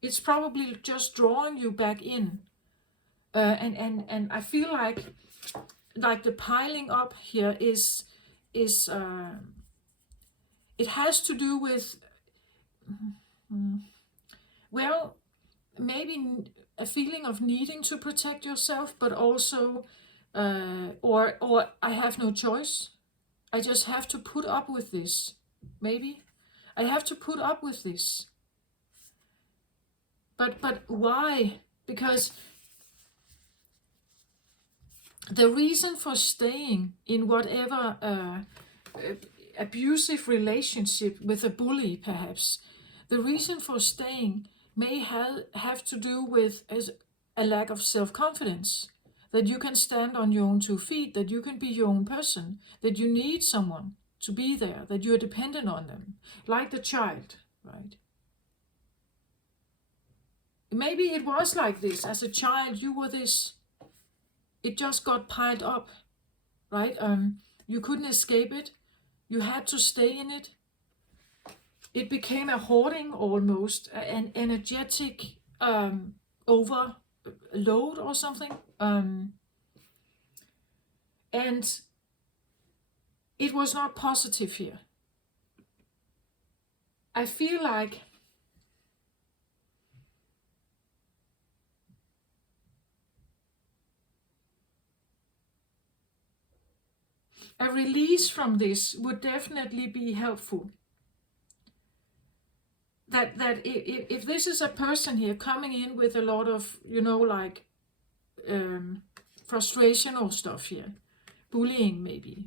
It's probably just drawing you back in. And I feel like the piling up here is it has to do with, well, maybe a feeling of needing to protect yourself, but also or I have no choice. I just have to put up with this. Maybe I have to put up with this. But why? Because the reason for staying in whatever abusive relationship with a bully, perhaps, the reason for staying may have to do with a lack of self-confidence, that you can stand on your own 2 feet, that you can be your own person, that you need someone to be there, that you're dependent on them, like the child, right? Maybe it was like this. As a child, you were this. It just got piled up, right? You couldn't escape it. You had to stay in it. It became a hoarding almost, an energetic overload or something. And it was not positive here. I feel like a release from this would definitely be helpful. That if this is a person here coming in with a lot of, like frustration or stuff here, bullying maybe,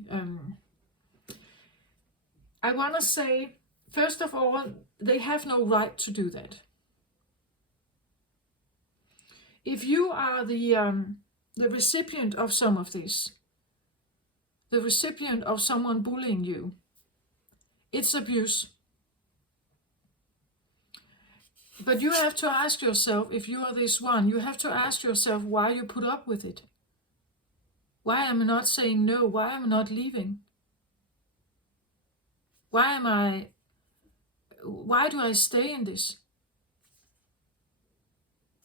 I want to say, first of all, they have no right to do that. If you are the recipient of some of this, the recipient of someone bullying you, it's abuse. But you have to ask yourself, if you are this one, you have to ask yourself why you put up with it. Why am I not saying no? Why am I not leaving? Why do I stay in this?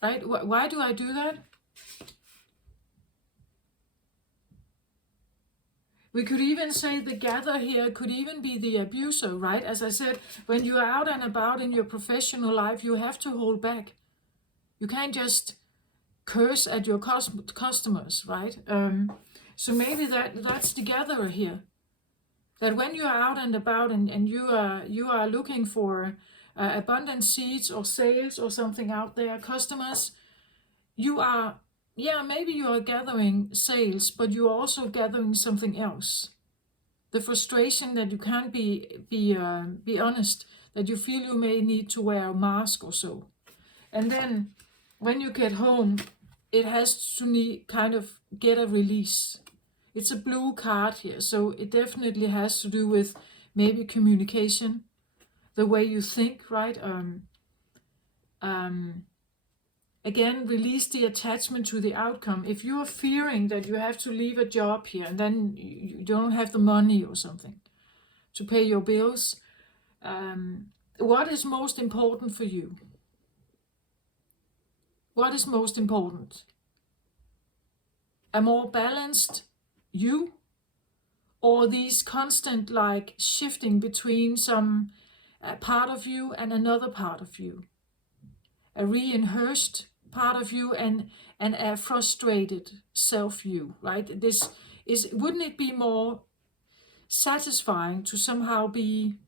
Right? Why do I do that? We could even say the gather here could even be the abuser, right? As I said, when you are out and about in your professional life, you have to hold back. You can't just curse at your customers, right? So maybe that's the gatherer here. That when you are out and about and you are looking for abundant seeds or sales or something out there, customers, maybe you are gathering sales, but you are also gathering something else. the frustration that you can't be honest, that you feel you may need to wear a mask or so. And then when you get home, it has to kind of get a release. It's a blue card here, so it definitely has to do with maybe communication, the way you think, right? Again, release the attachment to the outcome. If you are fearing that you have to leave a job here and then you don't have the money or something to pay your bills, what is most important for you? What is most important? A more balanced you, or these constant like shifting between some part of you and another part of you? A rehearsed part of you and a frustrated self you, right? This is, wouldn't it be more satisfying to somehow be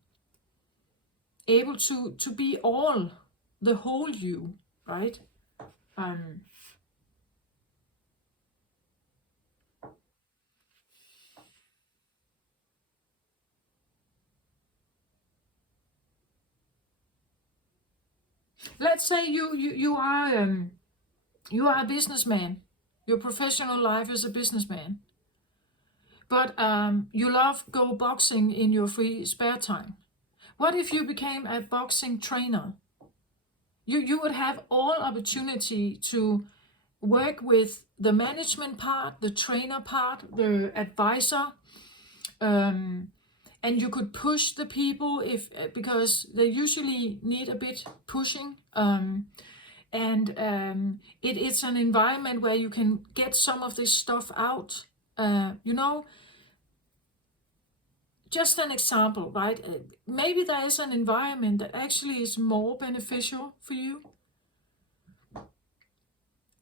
able to be all, the whole you, right? Let's say you are a businessman. Your professional life is a businessman, but you love go boxing in your free spare time. What if you became a boxing trainer? You would have all opportunity to work with the management part, the trainer part, the advisor, and you could push the people because they usually need a bit pushing. It's an environment where you can get some of this stuff out. Just an example, right? Maybe there is an environment that actually is more beneficial for you,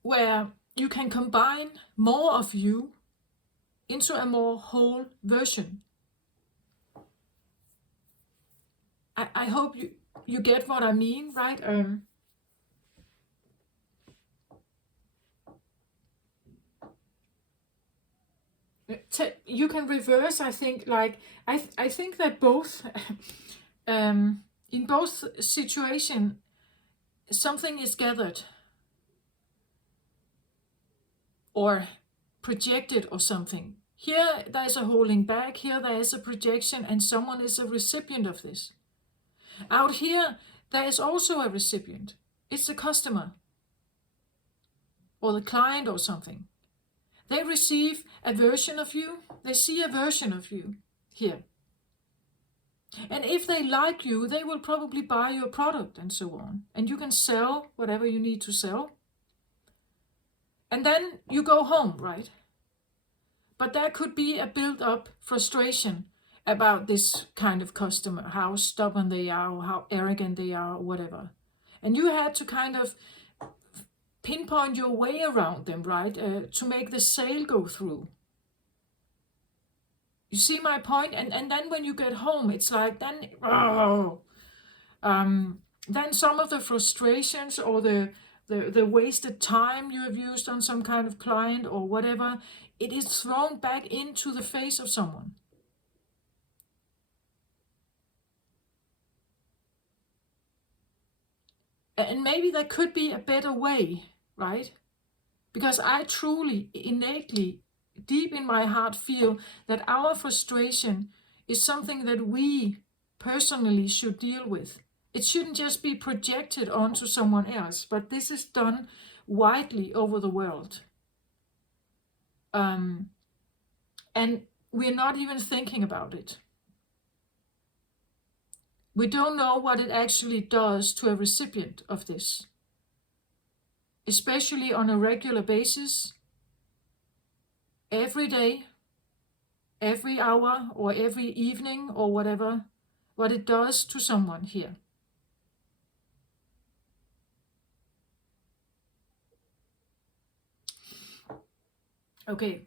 where you can combine more of you into a more whole version. I hope you get what I mean, right? You can reverse, I think, like I think that both in both situation something is gathered or projected or something. Here there is a holding back, here there is a projection, and someone is a recipient of this. Out here there is also a recipient. It's the customer or the client or something. They receive a version of you, they see a version of you here. And if they like you, they will probably buy your product and so on. And you can sell whatever you need to sell. And then you go home, right? But there could be a built-up frustration about this kind of customer, how stubborn they are, or how arrogant they are, or whatever. And you had to kind of pinpoint your way around them, right? To make the sale go through. You see my point? And then when you get home, it's like, then some of the frustrations or the wasted time you have used on some kind of client or whatever, it is thrown back into the face of someone. And maybe there could be a better way, right? Because I truly, innately, deep in my heart feel that our frustration is something that we personally should deal with. It shouldn't just be projected onto someone else, but this is done widely over the world. And we're not even thinking about it. We don't know what it actually does to a recipient of this, especially on a regular basis, every day, every hour, or every evening, or whatever, what it does to someone here. Okay,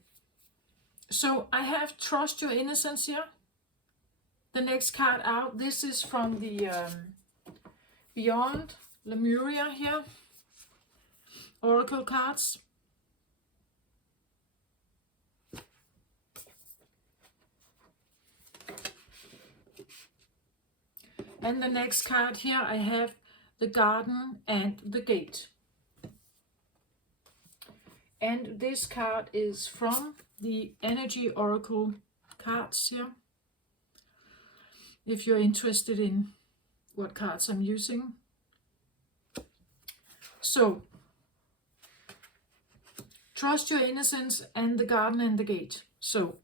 so I have Trust Your Innocence here. The next card out, this is from the Beyond Lemuria here, Oracle cards. And the next card here, I have the Garden and the Gate. And this card is from the Energy Oracle cards here. If you're interested in what cards I'm using. So, trust your innocence and the Garden and the Gate. So,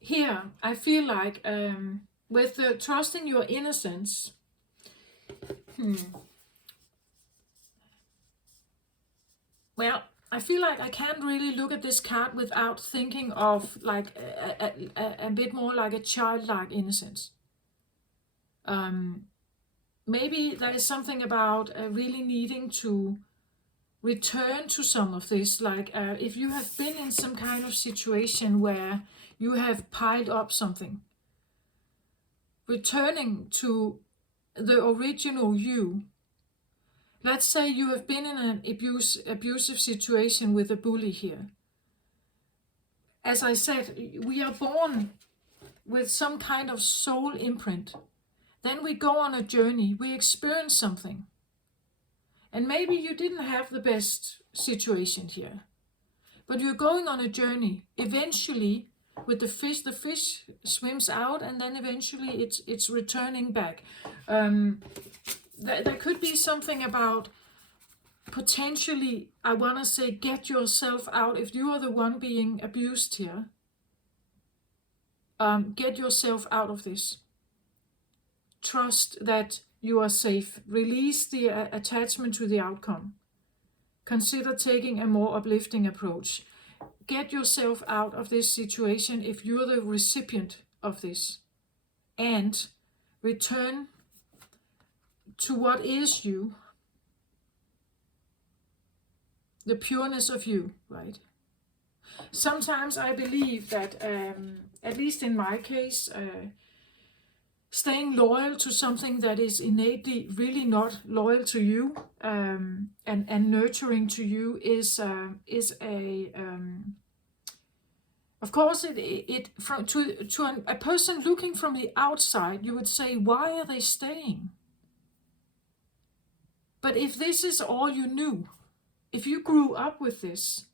here I feel like with the trusting your innocence, well, I feel like I can't really look at this card without thinking of like a bit more like a childlike innocence. Maybe there is something about really needing to return to some of this, like if you have been in some kind of situation where you have piled up something, returning to the original you. Let's say you have been in an abusive situation with a bully here. As I said, we are born with some kind of soul imprint. Then we go on a journey, we experience something. And maybe you didn't have the best situation here, but you're going on a journey. Eventually, with the fish swims out, and then eventually it's returning back. There could be something about potentially, I want to say, get yourself out. If you are the one being abused here, get yourself out of this. Trust that you are safe. Release the attachment to the outcome. Consider taking a more uplifting approach. Get yourself out of this situation if you're the recipient of this. And return to what is you. The pureness of you, right? Sometimes I believe that, at least in my case, staying loyal to something that is innately really not loyal to you, and nurturing to you is a of course to a person looking from the outside, you would say, why are they staying? But if this is all you knew, if you grew up with this,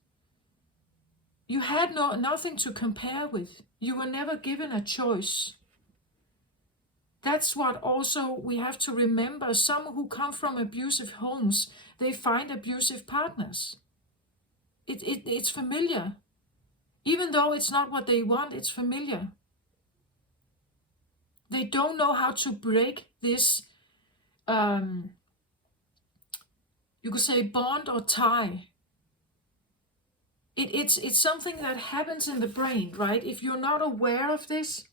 you had nothing to compare with. You were never given a choice. That's what also we have to remember. Some who come from abusive homes, they find abusive partners. It's familiar. Even though it's not what they want, it's familiar. They don't know how to break this, you could say, bond or tie. It's something that happens in the brain, right? If you're not aware of this,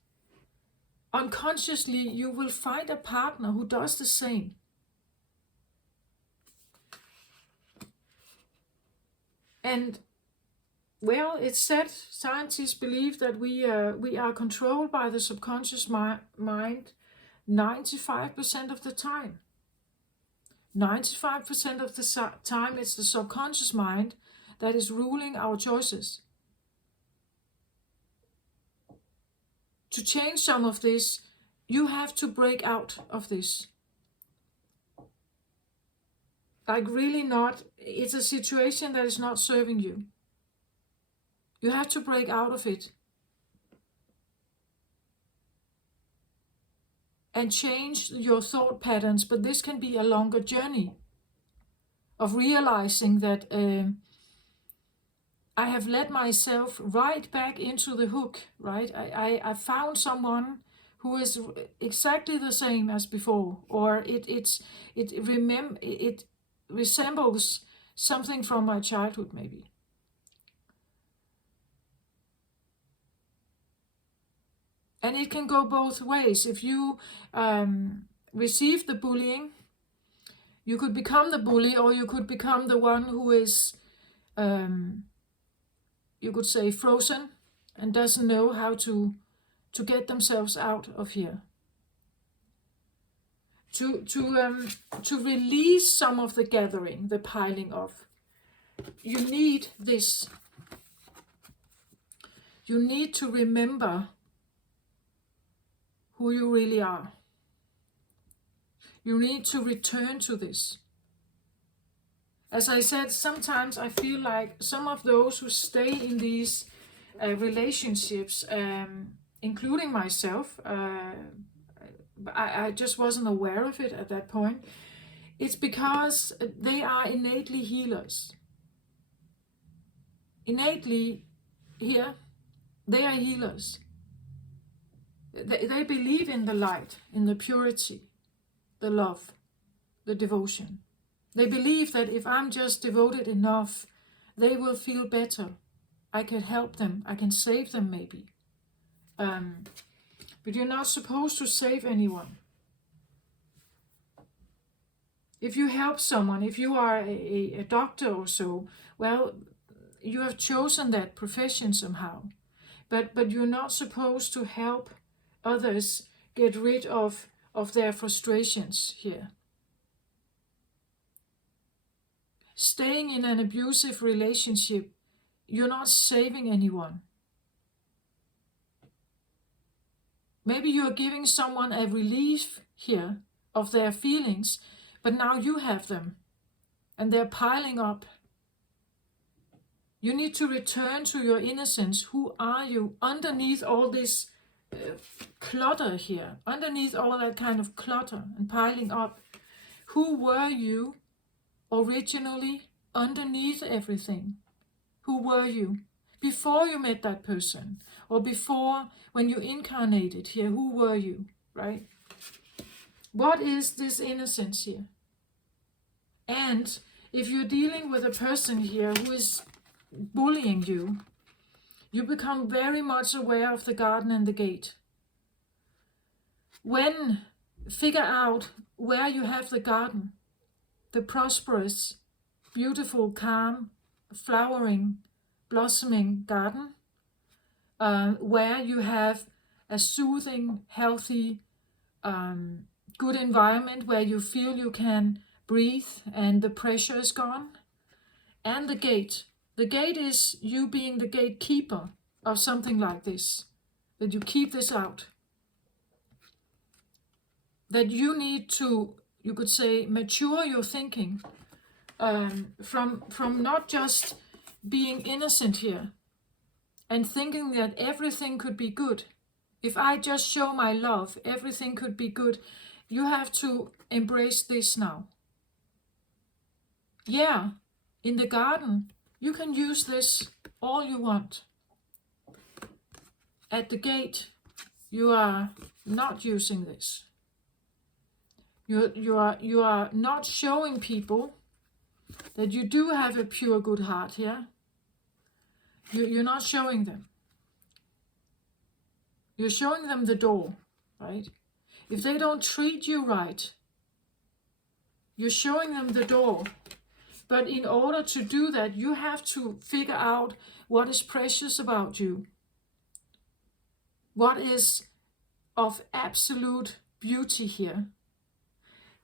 unconsciously you will find a partner who does the same. And well, it's said, scientists believe that we are controlled by the subconscious mind 95% of the time. 95% of the time it's the subconscious mind that is ruling our choices. To change some of this, you have to break out of this. Like really not, it's a situation that is not serving you. You have to break out of it. And change your thought patterns, but this can be a longer journey of realizing that I have let myself right back into the hook, right? I found someone who is exactly the same as before, or it resembles something from my childhood, maybe. And it can go both ways. If you receive the bullying, you could become the bully, or you could become the one who is, you could say, frozen and doesn't know how to get themselves out of here. To release some of the gathering, the piling of, you need this. You need to remember who you really are. You need to return to this. As I said, sometimes I feel like some of those who stay in these relationships, including myself, I just wasn't aware of it at that point. It's because they are innately healers. Innately here, they are healers. They believe in the light, in the purity, the love, the devotion. They believe that if I'm just devoted enough, they will feel better. I can help them. I can save them maybe. But you're not supposed to save anyone. If you help someone, if you are a doctor or so, well, you have chosen that profession somehow. But you're not supposed to help others get rid of their frustrations here. Staying in an abusive relationship, you're not saving anyone. Maybe you're giving someone a relief here of their feelings, but now you have them and they're piling up. You need to return to your innocence. Who are you underneath all this clutter here, underneath all that kind of clutter and piling up? Who were you originally underneath everything? Who were you before you met that person, or before when you incarnated here? Who were you, right? What is this innocence here? And if you're dealing with a person here who is bullying you, you become very much aware of the garden and the gate. Figure out where you have the garden, the prosperous, beautiful, calm, flowering, blossoming garden, where you have a soothing, healthy, good environment where you feel you can breathe and the pressure is gone. And the gate. The gate is you being the gatekeeper of something like this, that you keep this out. That you need to, you could say, mature your thinking from not just being innocent here and thinking that everything could be good. If I just show my love, everything could be good. You have to embrace this now. Yeah, in the garden, you can use this all you want. At the gate, you are not using this. You are not showing people that you do have a pure good heart here. You're not showing them. You're showing them the door, right? If they don't treat you right, you're showing them the door. But in order to do that, you have to figure out what is precious about you. What is of absolute beauty here.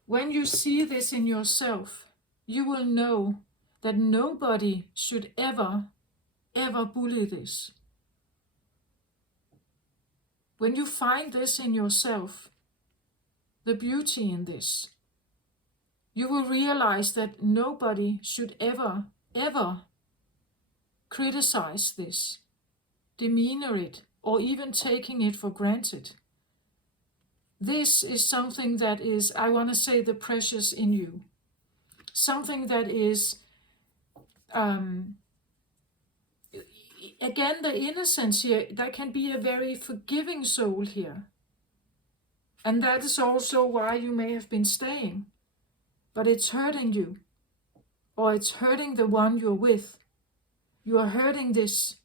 When you see this in yourself, you will know that nobody should ever bully this. When you find this in yourself, the beauty in this, you will realize that nobody should ever criticize this, demeanor it, or even taking it for granted. This is something that is, I want to say, the precious in you. Something that is, again, the innocence here, that can be a very forgiving soul here. And that is also why you may have been staying. But it's hurting you, or it's hurting the one you're with. You are hurting this.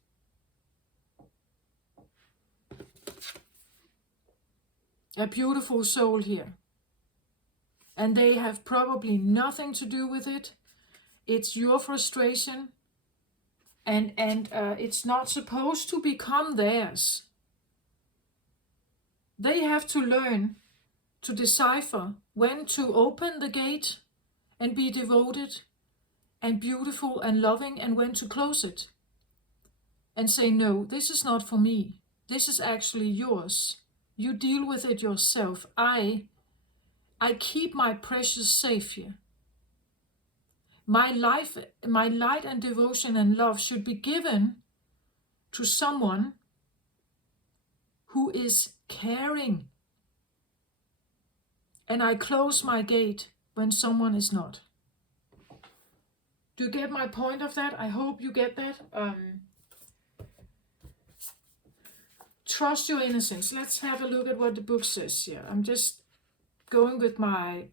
A beautiful soul here. And they have probably nothing to do with it. It's your frustration. And it's not supposed to become theirs. They have to learn to decipher when to open the gate and be devoted and beautiful and loving, and when to close it and say, no, this is not for me. This is actually yours. You deal with it yourself. I I keep my precious safe here. My life, my light and devotion and love should be given to someone who is caring. And I close my gate when someone is not. Do you get my point of that? I hope you get that. Trust your innocence. Let's have a look at what the book says here. I'm just going with my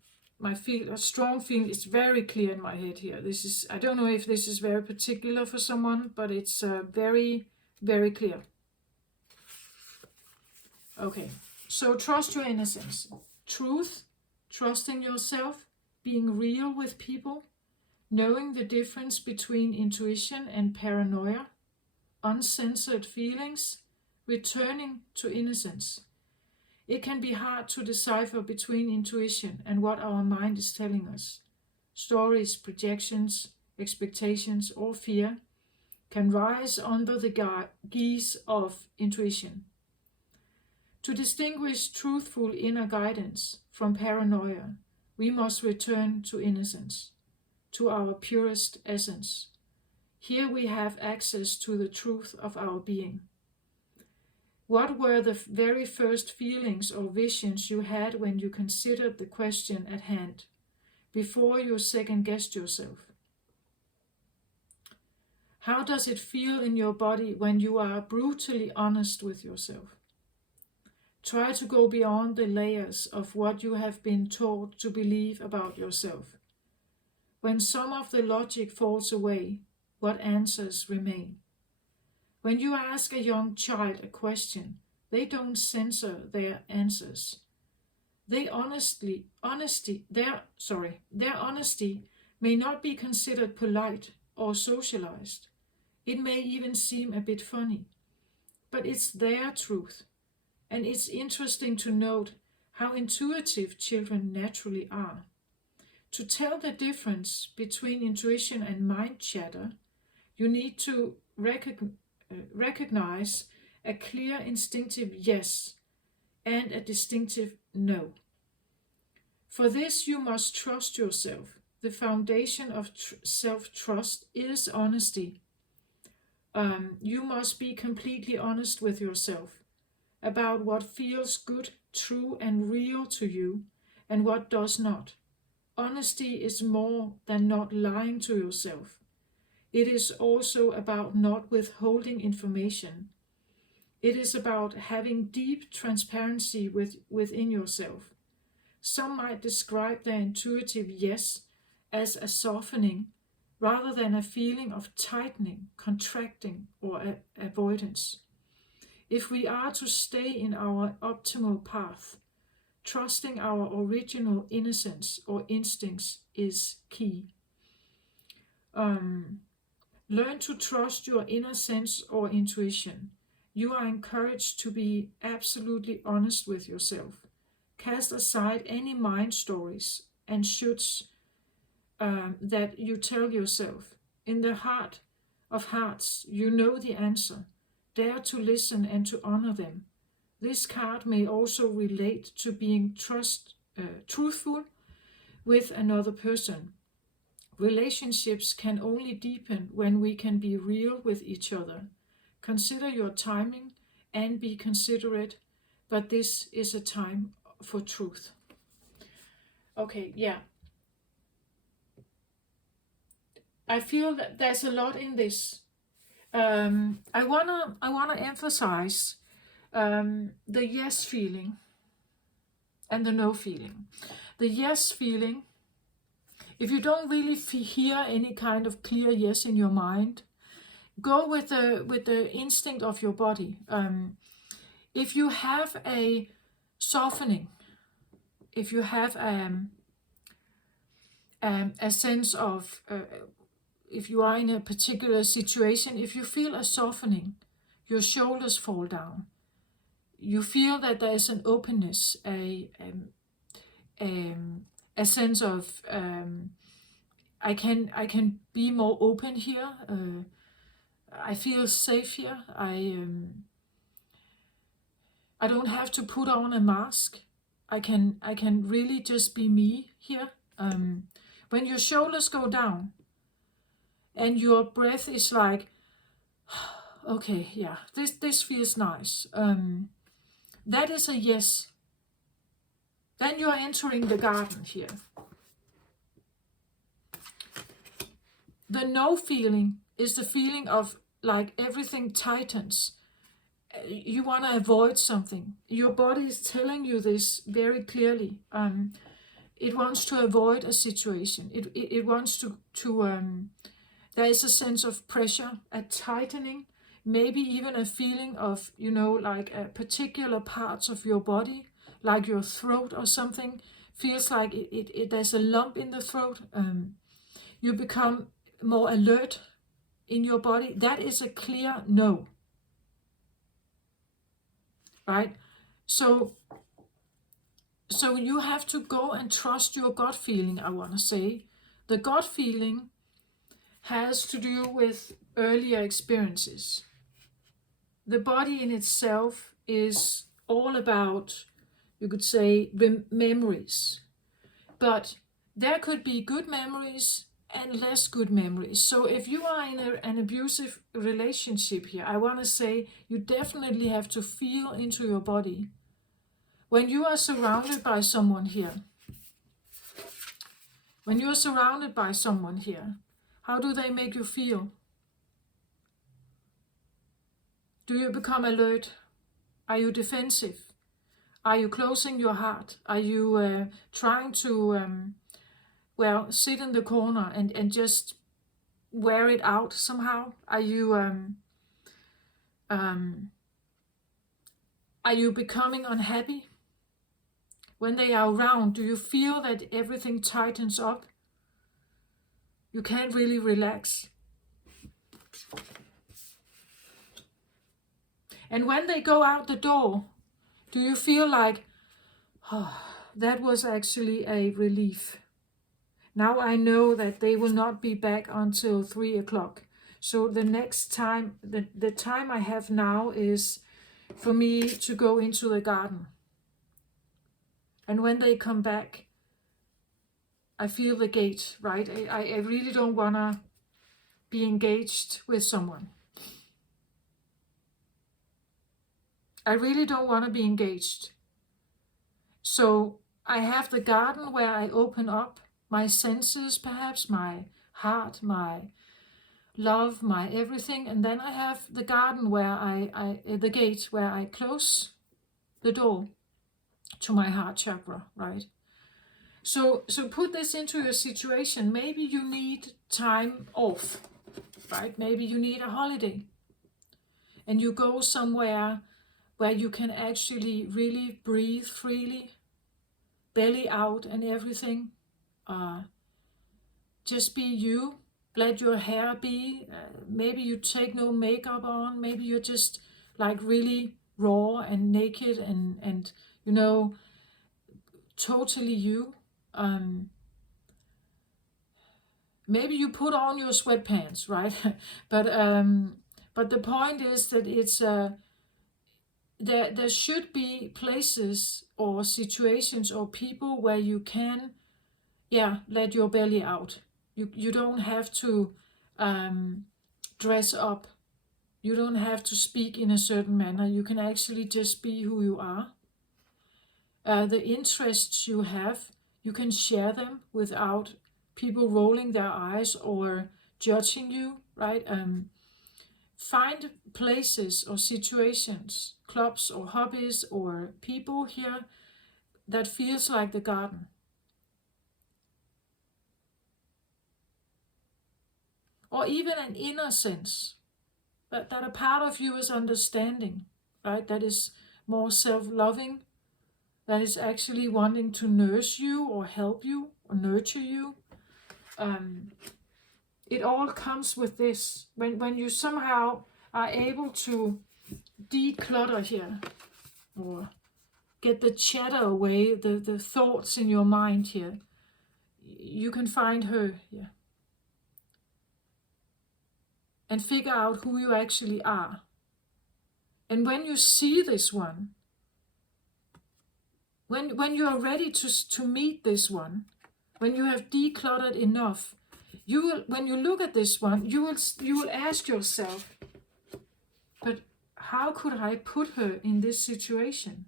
feel, a strong feeling. It's very clear in my head here. This is, I don't know if this is very particular for someone, but it's very, very clear. Okay, so trust your innocence. Truth, trusting yourself, being real with people, knowing the difference between intuition and paranoia, uncensored feelings, returning to innocence. It can be hard to decipher between intuition and what our mind is telling us. Stories, projections, expectations, or fear can rise under the guise of intuition. To distinguish truthful inner guidance from paranoia, we must return to innocence, to our purest essence. Here we have access to the truth of our being. What were the very first feelings or visions you had when you considered the question at hand, before you second-guessed yourself? How does it feel in your body when you are brutally honest with yourself? Try to go beyond the layers of what you have been taught to believe about yourself. When some of the logic falls away, what answers remain? When you ask a young child a question, they don't censor their answers. Their honesty may not be considered polite or socialized. It may even seem a bit funny, but it's their truth. And it's interesting to note how intuitive children naturally are. To tell the difference between intuition and mind chatter, you need to recognize a clear instinctive yes and a distinctive no. For this, you must trust yourself. The foundation of self-trust is honesty. You must be completely honest with yourself about what feels good, true, and real to you, and what does not. Honesty is more than not lying to yourself. It is also about not withholding information. It is about having deep transparency within yourself. Some might describe their intuitive yes as a softening rather than a feeling of tightening, contracting, or avoidance. If we are to stay in our optimal path, trusting our original innocence or instincts is key. Learn to trust your inner sense or intuition. You are encouraged to be absolutely honest with yourself. Cast aside any mind stories and shoulds that you tell yourself. In the heart of hearts, you know the answer. Dare to listen and to honor them. This card may also relate to being truthful with another person. Relationships can only deepen when we can be real with each other. Consider your timing and be considerate, but this is a time for truth. Okay, yeah. I feel that there's a lot in this. I wanna emphasize the yes feeling and the no feeling. The yes feeling, if you don't really hear any kind of clear yes in your mind, go with the instinct of your body. If you have a softening, if you have a sense of, if you are in a particular situation, if you feel a softening, your shoulders fall down, you feel that there is an openness, a sense of I can be more open here. I feel safe here. I don't have to put on a mask. I can really just be me here. When your shoulders go down and your breath is like, okay, yeah, this feels nice. That is a yes. Then you are entering the garden here. The no feeling is the feeling of like everything tightens. You want to avoid something. Your body is telling you this very clearly. It wants to avoid a situation. It wants to there is a sense of pressure, a tightening, maybe even a feeling of, like particular parts of your body, like your throat or something, feels like there's a lump in the throat. You become more alert in your body. That is a clear no, right? So you have to go and trust your gut feeling, I want to say. The gut feeling has to do with earlier experiences. The body in itself is all about, you could say, memories. But there could be good memories and less good memories. So if you are in an abusive relationship here, I want to say you definitely have to feel into your body. When you are surrounded by someone here, how do they make you feel? Do you become alert? Are you defensive? Are you closing your heart? Are you trying to, sit in the corner and just wear it out somehow? Are you becoming unhappy? When they are around, do you feel that everything tightens up? You can't really relax. And when they go out the door, do you feel like, oh, that was actually a relief? Now I know that they will not be back until 3 o'clock. So the next time, the time I have now is for me to go into the garden. And when they come back, I feel the gate, right? I really don't want to be engaged with someone. I really don't want to be engaged. So I have the garden where I open up my senses, perhaps my heart, my love, my everything. And then I have the garden where the gate where I close the door to my heart chakra, right? So put this into your situation. Maybe you need time off, right? Maybe you need a holiday. And you go somewhere where you can actually really breathe freely, belly out and everything. Just be you. Let your hair be. Maybe you take no makeup on. Maybe you're just like really raw and naked and totally you. Maybe you put on your sweatpants, right? but the point is that it's there should be places or situations or people where you can let your belly out. You don't have to dress up. You don't have to speak in a certain manner. You can actually just be who you are. The interests you have, you can share them without people rolling their eyes or judging you, right? Find places or situations, clubs or hobbies or people here that feels like the garden. Or even an inner sense that a part of you is understanding, right? That is more self-loving, that is actually wanting to nurse you or help you or nurture you. It all comes with this. When you somehow are able to declutter here, or get the chatter away, the thoughts in your mind here, you can find her here. And figure out who you actually are. And when you see this one, When you are ready to meet this one, when you have decluttered enough, you will, when you look at this one, you will ask yourself, but how could I put her in this situation?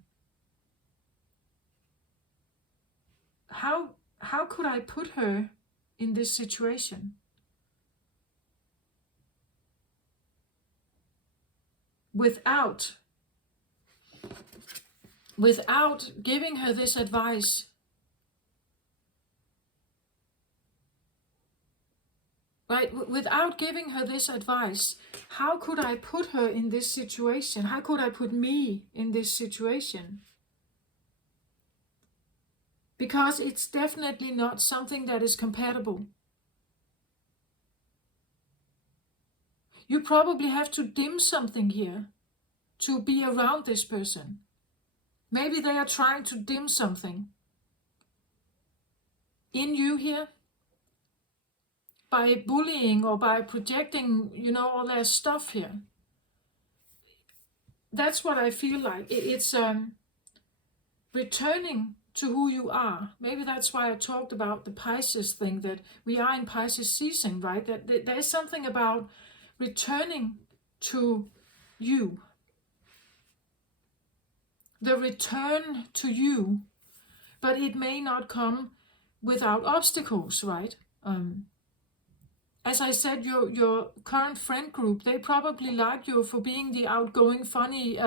How could I put her in this situation? Without giving her this advice. Right? Without giving her this advice, how could I put her in this situation? How could I put me in this situation? Because it's definitely not something that is compatible. You probably have to dim something here to be around this person. Maybe they are trying to dim something in you here by bullying or by projecting, all their stuff here. That's what I feel like. It's returning to who you are. Maybe that's why I talked about the Pisces thing, that we are in Pisces season, right? That there's something about returning to you. The return to you, but it may not come without obstacles, right? As I said, your current friend group, they probably like you for being the outgoing, funny,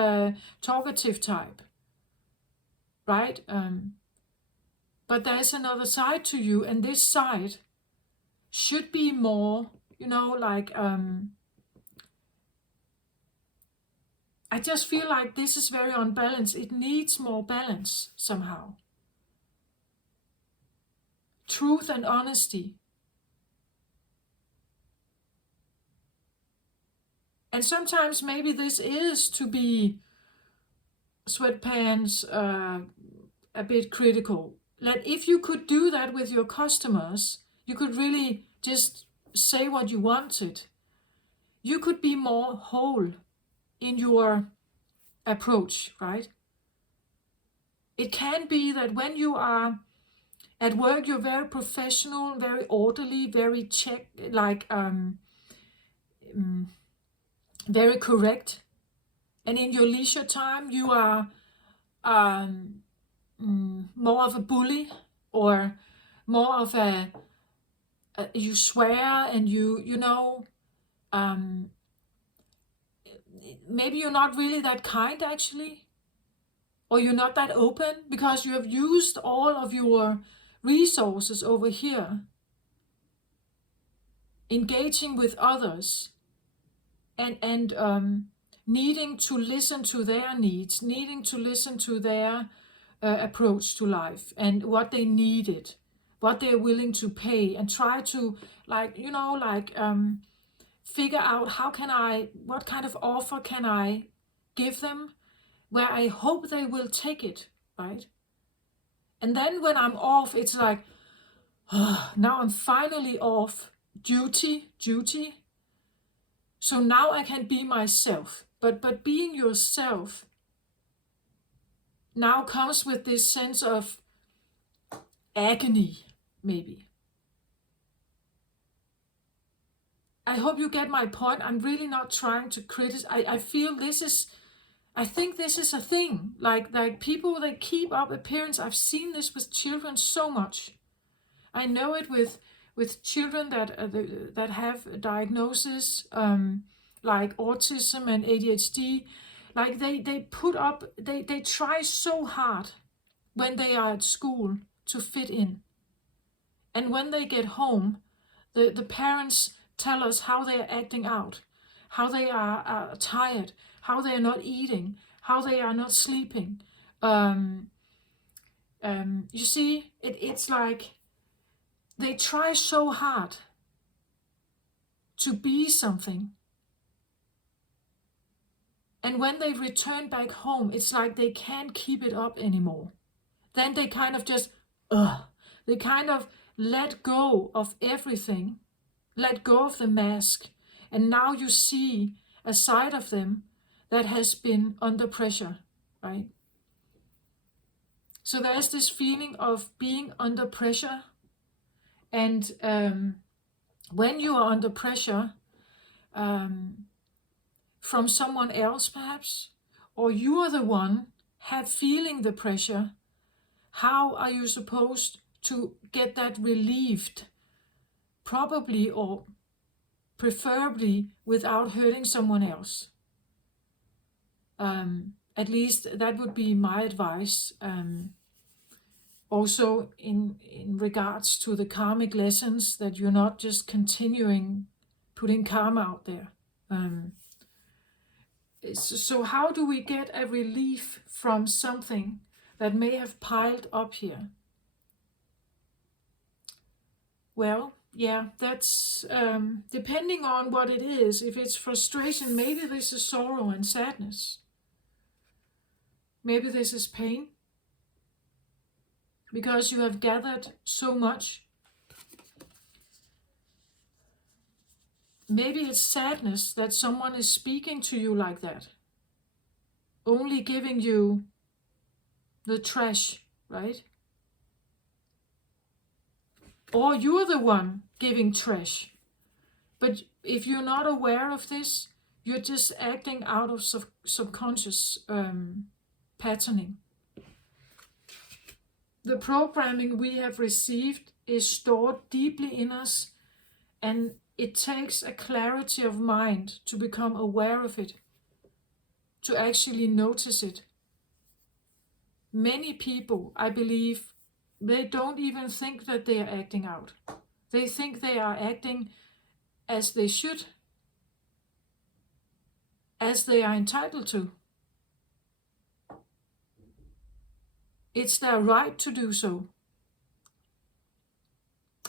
talkative type, right? But there's another side to you, and this side should be more, I just feel like this is very unbalanced. It needs more balance somehow. Truth and honesty. And sometimes maybe this is to be sweatpants, a bit critical. Like if you could do that with your customers, you could really just say what you wanted. You could be more whole in your approach, right? It can be that when you are at work, you're very professional, very orderly, very very correct. And in your leisure time, you are more of a bully, or more of you swear, and maybe you're not really that kind actually, or you're not that open because you have used all of your resources over here engaging with others and needing to listen to their needs, needing to listen to their approach to life and what they needed, what they're willing to pay, and try to figure out what kind of offer can I give them where I hope they will take it, right? And then when I'm off, it's like, now I'm finally off duty. So now I can be myself. But being yourself now comes with this sense of agony, maybe. I hope you get my point. I'm really not trying to criticize. I think this is a thing. Like people, they keep up appearance. I've seen this with children so much. I know it with children that have a diagnosis, like autism and ADHD. Like they try so hard when they are at school to fit in. And when they get home, the parents tell us how they are acting out, how they are tired, how they are not eating, how they are not sleeping. You see, it's like they try so hard to be something. And when they return back home, it's like they can't keep it up anymore. Then they kind of just, they kind of let go of everything, let go of the mask. And now you see a side of them that has been under pressure, right? So there's this feeling of being under pressure, and when you are under pressure from someone else perhaps, or you are the one feeling the pressure, how are you supposed to get that relieved? Probably, or preferably, without hurting someone else. At least that would be my advice. Also in regards to the karmic lessons, that you're not just continuing putting karma out there. So how do we get a relief from something that may have piled up here? Well, yeah, that's depending on what it is. If it's frustration, maybe this is sorrow and sadness. Maybe this is pain, because you have gathered so much. Maybe it's sadness that someone is speaking to you like that, only giving you the trash, right? Or you're the one giving trash. But if you're not aware of this, you're just acting out of subconscious patterning. The programming we have received is stored deeply in us, and it takes a clarity of mind to become aware of it, to actually notice it. Many people, I believe, they don't even think that they are acting out. They think they are acting as they should, as they are entitled to. It's their right to do so.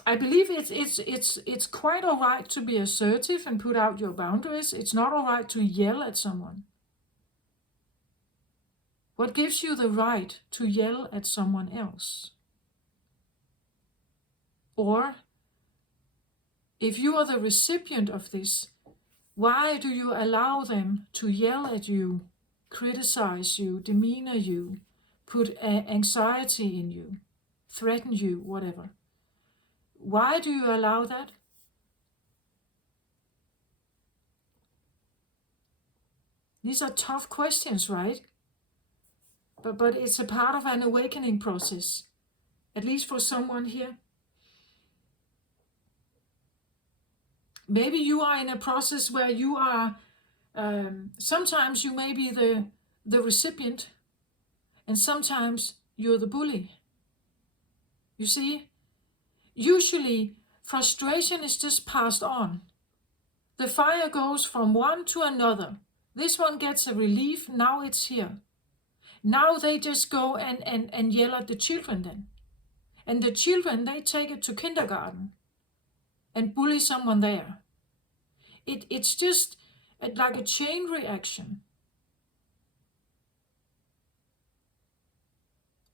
I believe it's quite all right to be assertive and put out your boundaries. It's not all right to yell at someone. What gives you the right to yell at someone else? Or, if you are the recipient of this, why do you allow them to yell at you, criticize you, demeanor you, put anxiety in you, threaten you, whatever? Why do you allow that? These are tough questions, right? But it's a part of an awakening process, at least for someone here. Maybe you are in a process where you are, sometimes you may be the recipient, and sometimes you're the bully. You see, usually frustration is just passed on. The fire goes from one to another. This one gets a relief, now it's here. Now they just go and yell at the children then. And the children, they take it to kindergarten and bully someone there. It's just like a chain reaction.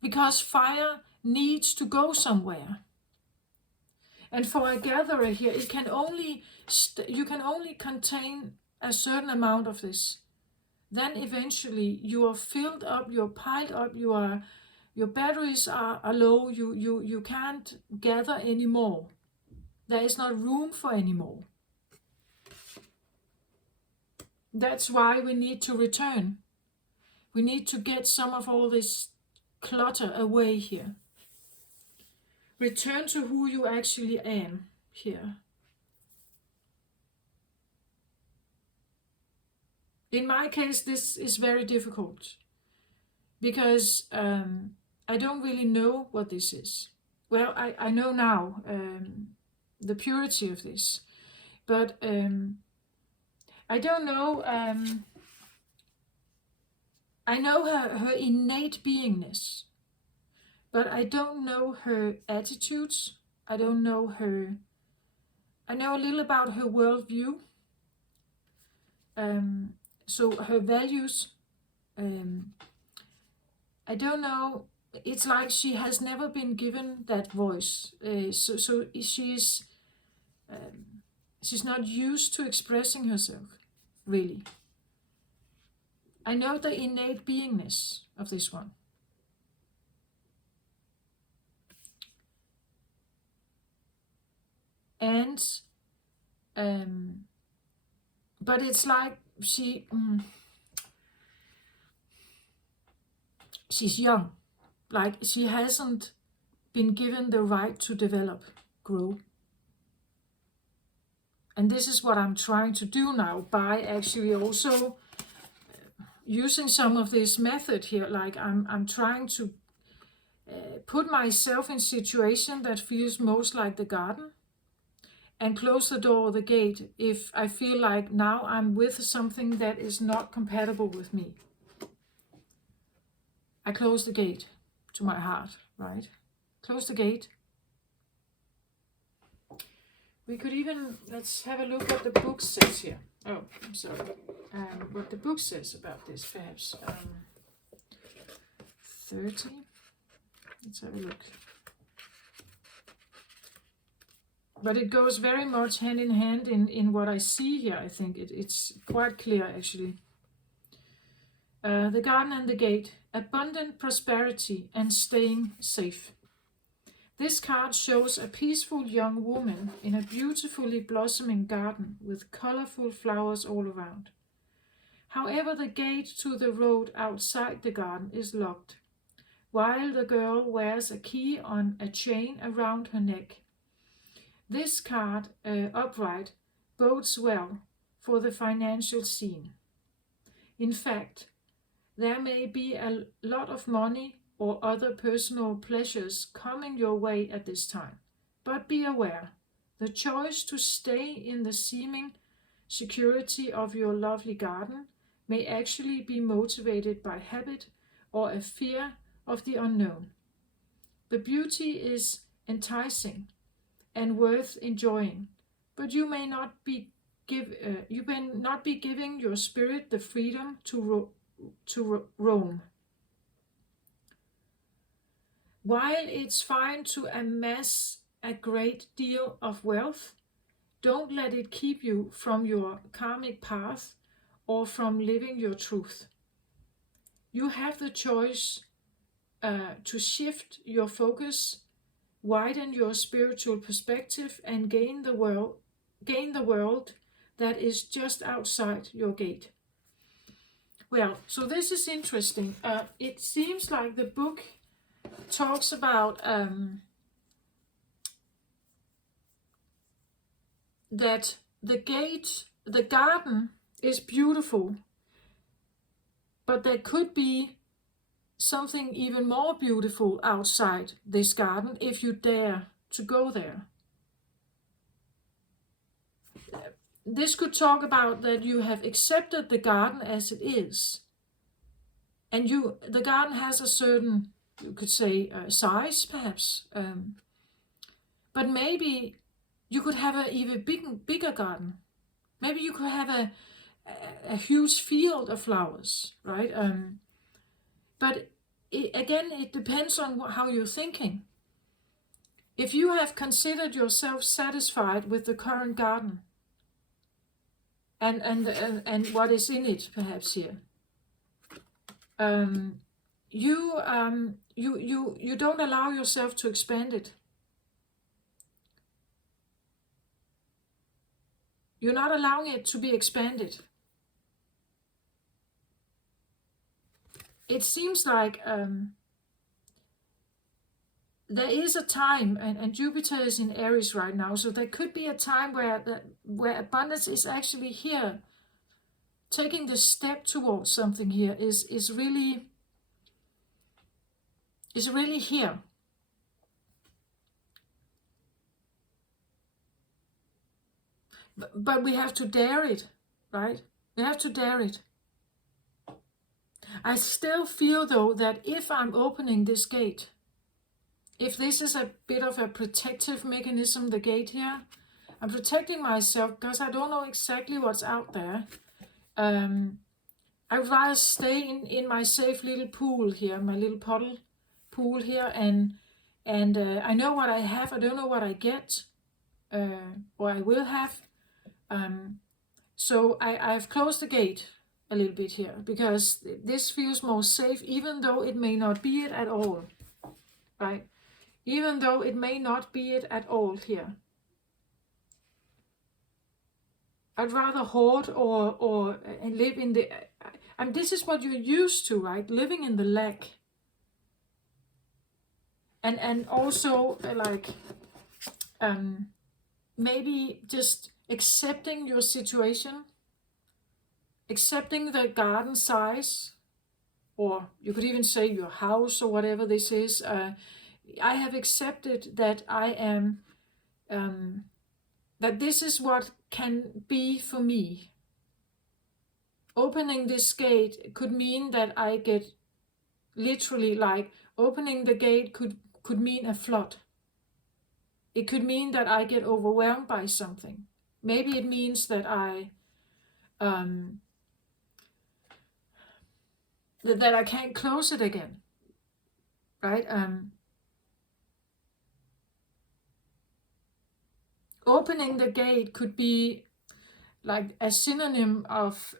Because fire needs to go somewhere. And for a gatherer here, it can only you can only contain a certain amount of this. Then eventually you are filled up, you're piled up, your batteries are low, you can't gather anymore. There is not room for anymore. That's why we need to return. We need to get some of all this clutter away here. Return to who you actually am here. In my case, this is very difficult because I don't really know what this is. Well, I know now the purity of this, but I don't know. I know her innate beingness, but I don't know her attitudes. I don't know her. I know a little about her worldview. So her values. I don't know. It's like she has never been given that voice. So she's not used to expressing herself, really. I know the innate beingness of this one. And but it's like she's young, like she hasn't been given the right to develop, grow. And this is what I'm trying to do now by actually also using some of this method here. Like I'm trying to put myself in situation that feels most like the garden, and close the door or the gate if I feel like now I'm with something that is not compatible with me. I close the gate to my heart, right? Close the gate. We could even, let's have a look what the book says here. Oh, I'm sorry. What the book says about this, perhaps. 30. Let's have a look. But it goes very much hand in hand in what I see here. I think it's quite clear, actually. The garden and the gate. Abundant prosperity and staying safe. This card shows a peaceful young woman in a beautifully blossoming garden with colorful flowers all around. However, the gate to the road outside the garden is locked, while the girl wears a key on a chain around her neck. This card, upright, bodes well for the financial scene. In fact, there may be a lot of money or other personal pleasures coming your way at this time. But be aware, the choice to stay in the seeming security of your lovely garden may actually be motivated by habit or a fear of the unknown. The beauty is enticing and worth enjoying, but you may not be giving your spirit the freedom to roam. While it's fine to amass a great deal of wealth, don't let it keep you from your karmic path or from living your truth. You have the choice to shift your focus, widen your spiritual perspective, and gain the world that is just outside your gate. Well, so this is interesting. It seems like the book talks about that the garden is beautiful, but there could be something even more beautiful outside this garden if you dare to go there. This could talk about that you have accepted the garden as it is, and the garden has a certain, you could say, size perhaps, but maybe you could have an even bigger garden. Maybe you could have a huge field of flowers, right? But it depends on how you're thinking. If you have considered yourself satisfied with the current garden and what is in it, perhaps here, you don't allow yourself to expand it. You're not allowing it to be expanded. It seems like there is a time, and Jupiter is in Aries right now, so there could be a time where abundance is actually here. Taking the step towards something here is really here. But we have to dare it, right? We have to dare it. I still feel, though, that if I'm opening this gate, if this is a bit of a protective mechanism, the gate here, I'm protecting myself because I don't know exactly what's out there. I'd rather stay in my safe little pool here, my little puddle pool here, and I know what I have. I don't know what I get, or I will have. So I've closed the gate a little bit here because this feels more safe, even though it may not be it at all, right? Even though it may not be it at all here. I'd rather hoard or live in the. I mean, this is what you're used to, right? Living in the lack. And also like maybe just accepting your situation, accepting the garden size, or you could even say your house or whatever this is. I have accepted that I am, that this is what can be for me. Opening this gate could mean that I get literally, like opening the gate could mean a flood. It could mean that I get overwhelmed by something. Maybe it means that that I can't close it again, right? Opening the gate could be like a synonym of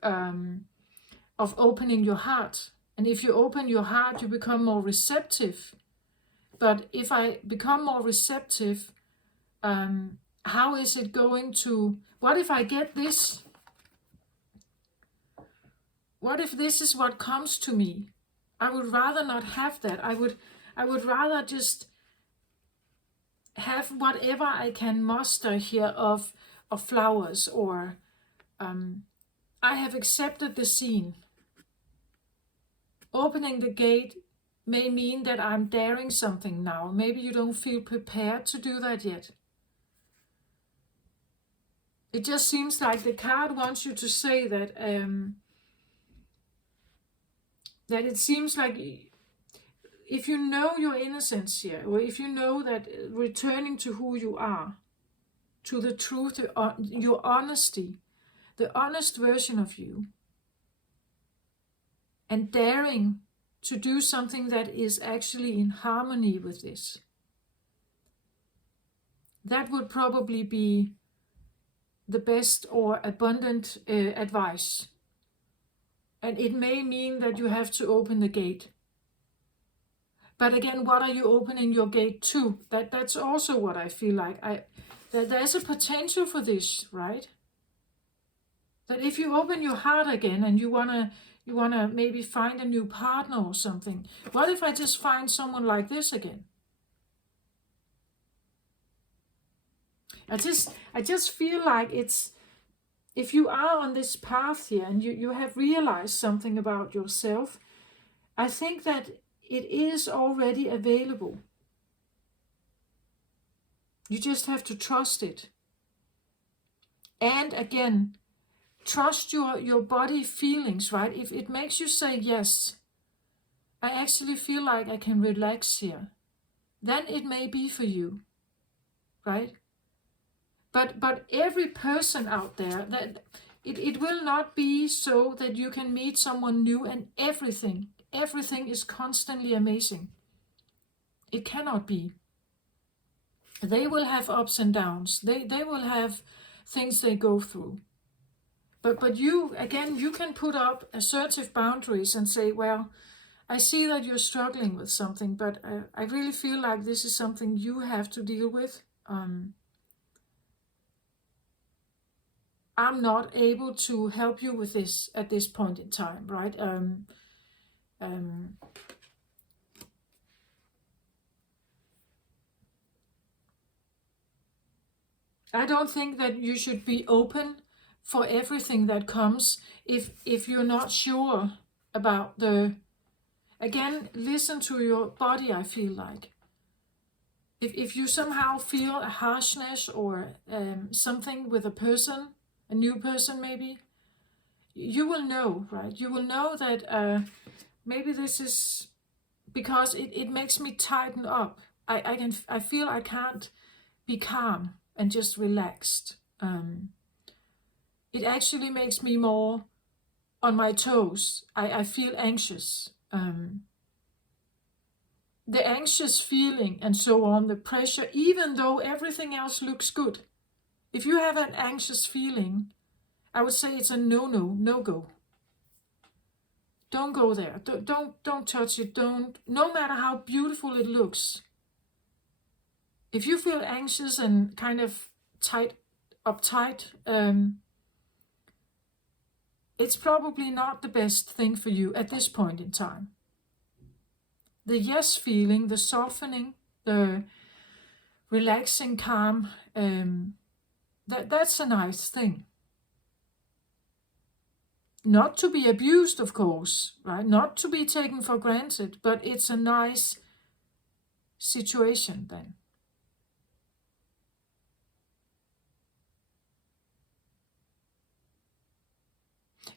opening your heart. And if you open your heart, you become more receptive. But if I become more receptive, how is it going to, what if I get this? What if this is what comes to me? I would rather not have that. I would rather just have whatever I can muster here of flowers, or I have accepted the scene. Opening the gate may mean that I'm daring something now. Maybe you don't feel prepared to do that yet. It just seems like the card wants you to say that that it seems like if you know your innocence here, or if you know that returning to who you are, to the truth, your honesty, the honest version of you, and daring to do something that is actually in harmony with this, that would probably be the best or abundant advice. And it may mean that you have to open the gate. But again, what are you opening your gate to? That's also what I feel like. That there's a potential for this, right? That if you open your heart again and you wanna maybe find a new partner or something, what if I just find someone like this again? I just feel like it's, if you are on this path here and you have realized something about yourself, I think that it is already available. You just have to trust it. And again, trust your body feelings, right? If it makes you say, yes, I actually feel like I can relax here, then it may be for you, right? But every person out there, that it will not be so that you can meet someone new and everything is constantly amazing. It cannot be. They will have ups and downs. They will have things they go through. But you, again, you can put up assertive boundaries and say, well, I see that you're struggling with something, but I really feel like this is something you have to deal with. I'm not able to help you with this at this point in time, right? I don't think that you should be open for everything that comes if you're not sure about the, again, listen to your body. I feel like if you somehow feel a harshness or something with a person, a new person maybe, you will know, right? You will know that maybe this is because it makes me tighten up. I feel I can't be calm and just relaxed. It actually makes me more on my toes. I feel anxious. The anxious feeling and so on, the pressure, even though everything else looks good. If you have an anxious feeling, I would say it's a no-go. Don't go there. Don't touch it. No matter how beautiful it looks. If you feel anxious and kind of uptight, it's probably not the best thing for you at this point in time. The yes feeling, the softening, the relaxing, calm, that's a nice thing. Not to be abused, of course, right? Not to be taken for granted, but it's a nice situation then.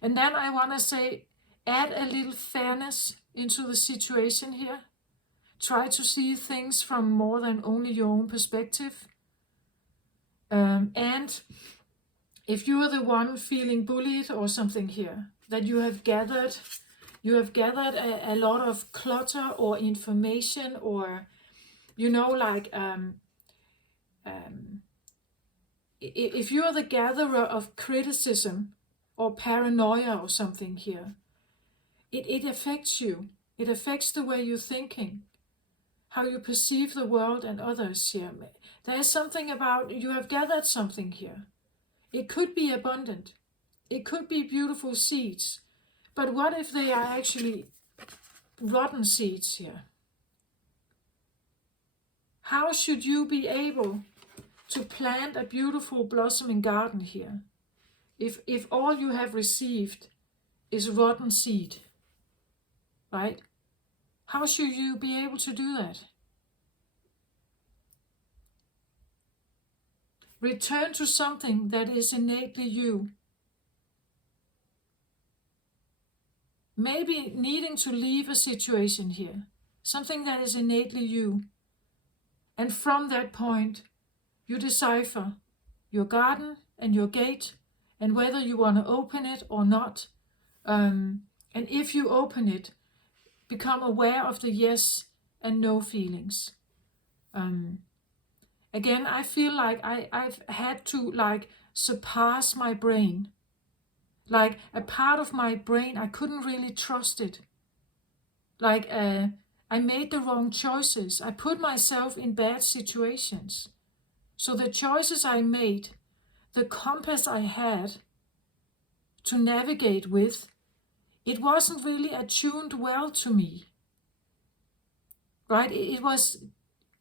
And then I want to say, add a little fairness into the situation here. Try to see things from more than only your own perspective. And if you are the one feeling bullied or something here, that you have gathered a lot of clutter or information, or like if you are the gatherer of criticism or paranoia or something here, it affects you. It affects the way you're thinking, how you perceive the world and others here. There's something about, you have gathered something here. It could be abundant. It could be beautiful seeds. But what if they are actually rotten seeds here? How should you be able to plant a beautiful blossoming garden here if all you have received is rotten seed, right? How should you be able to do that? Return to something that is innately you. Maybe needing to leave a situation here, something that is innately you. And from that point, you decipher your garden and your gate, and whether you want to open it or not. And if you open it, become aware of the yes and no feelings. Again, I feel like I've had to surpass my brain. Like a part of my brain, I couldn't really trust it. I made the wrong choices. I put myself in bad situations. So the choices I made, the compass I had to navigate with, it wasn't really attuned well to me. Right? It was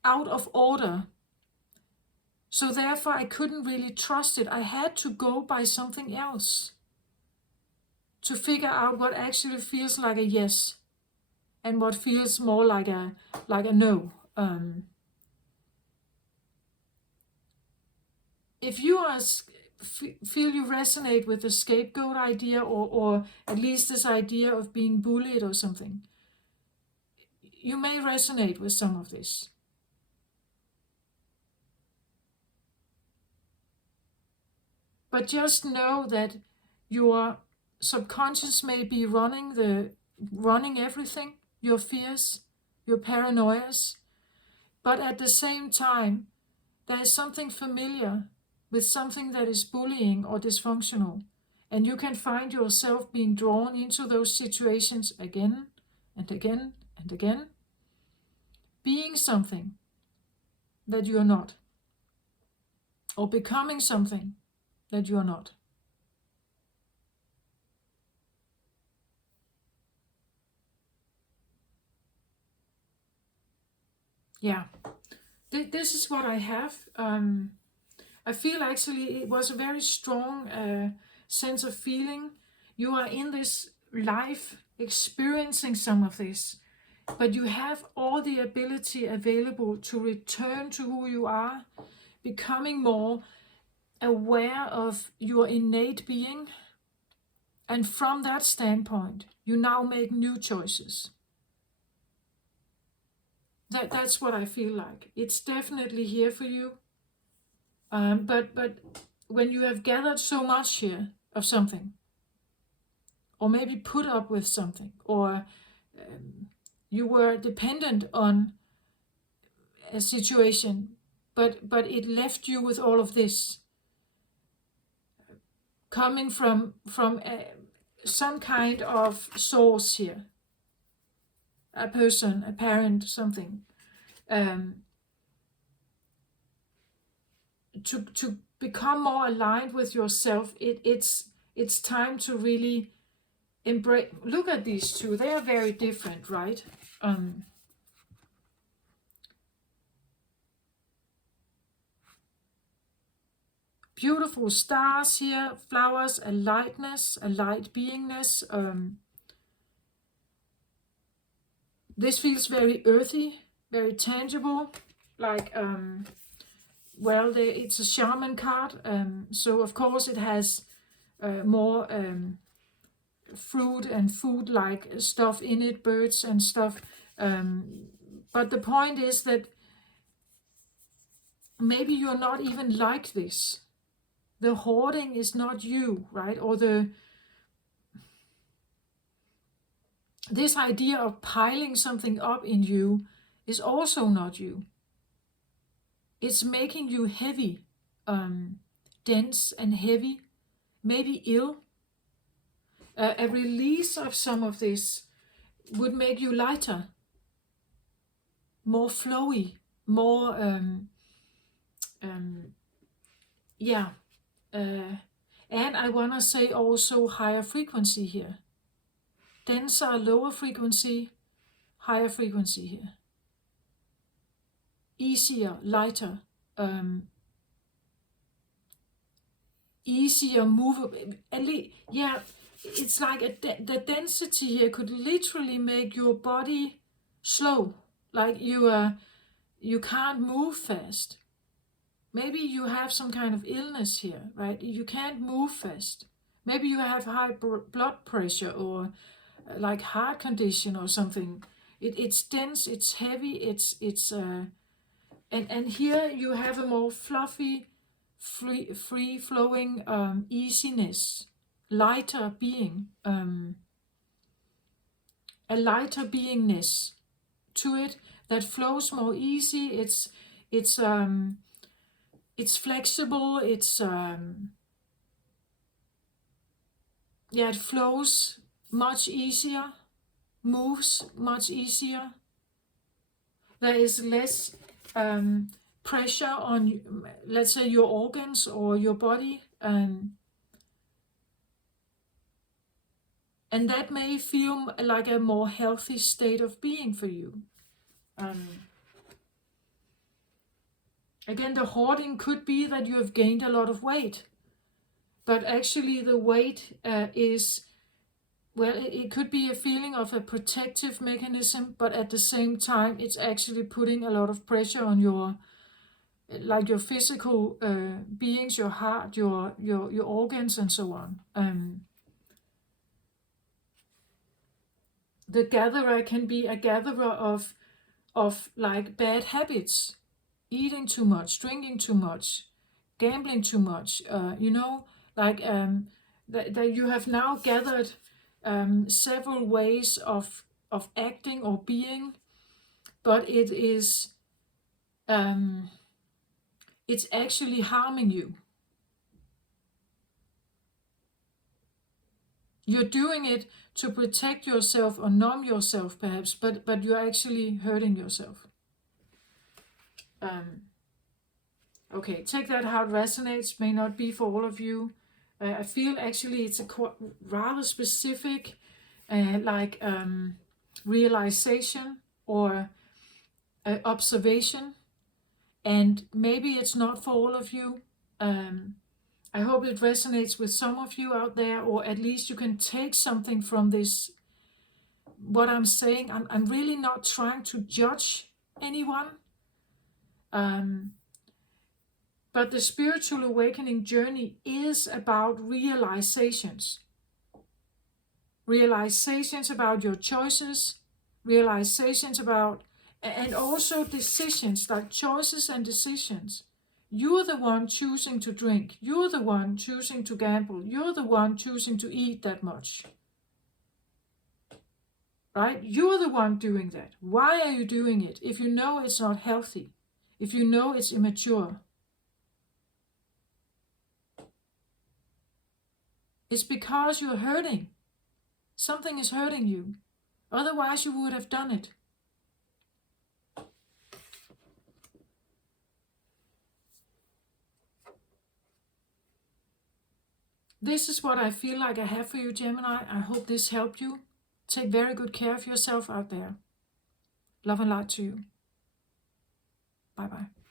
out of order. So therefore I couldn't really trust it. I had to go by something else to figure out what actually feels like a yes and what feels more like a no. If you feel you resonate with the scapegoat idea, or at least this idea of being bullied or something, you may resonate with some of this. But just know that your subconscious may be running everything, your fears, your paranoias, but at the same time, there is something familiar with something that is bullying or dysfunctional, and you can find yourself being drawn into those situations again and again and again, being something that you are not, or becoming something that you are not. Yeah, this is what I have. I feel actually it was a very strong sense of feeling. You are in this life experiencing some of this, but you have all the ability available to return to who you are, becoming more aware of your innate being. And from that standpoint, you now make new choices. That's what I feel like. It's definitely here for you. But when you have gathered so much here of something, or maybe put up with something, or you were dependent on a situation, but it left you with all of this, coming from some kind of source here, a person, a parent, something, to become more aligned with yourself. It's it's time to really embrace. Look at these two. They are very different, right? Beautiful stars here, flowers, a lightness, a light beingness. This feels very earthy, very tangible, like, well, it's a shaman card, so of course it has more fruit and food-like stuff in it, birds and stuff. But the point is that maybe you're not even like this. The hoarding is not you, right? Or this idea of piling something up in you is also not you. It's making you heavy, dense and heavy, maybe ill. A release of some of this would make you lighter, more flowy, more, yeah. And I want to say also higher frequency here. Denser, lower frequency, higher frequency here. Easier, lighter, easier movable. Yeah, it's like the density here could literally make your body slow, like you can't move fast. Maybe you have some kind of illness here, right? You can't move fast. Maybe you have high blood pressure or like heart condition or something. It's dense, it's heavy, it's and here you have a more fluffy, free flowing easiness, lighter being, a lighter beingness to it that flows more easy. It's flexible. Yeah, it flows much easier, moves much easier. There is less pressure on, let's say, your organs or your body, and that may feel like a more healthy state of being for you. Again, the hoarding could be that you have gained a lot of weight, but actually the weight is, well, it could be a feeling of a protective mechanism, but at the same time, it's actually putting a lot of pressure on your physical beings, your heart, your organs, and so on. The gatherer can be a gatherer of like bad habits, eating too much, drinking too much, gambling too much. That you have now gathered several ways of acting or being, but it's actually harming you. You're doing it to protect yourself or numb yourself, perhaps, but you're actually hurting yourself. Okay, take that how it resonates. May not be for all of you. I feel actually it's a rather specific, realization or observation, and maybe it's not for all of you. I hope it resonates with some of you out there, or at least you can take something from this. What I'm saying, I'm really not trying to judge anyone. But the spiritual awakening journey is about realizations. Realizations about your choices, realizations about, and also decisions, like choices and decisions. You're the one choosing to drink. You're the one choosing to gamble. You're the one choosing to eat that much. Right? You're the one doing that. Why are you doing it if you know it's not healthy? If you know it's immature? It's because you're hurting. Something is hurting you. Otherwise you would have done it. This is what I feel like I have for you, Gemini. I hope this helped you. Take very good care of yourself out there. Love and light to you. Bye-bye.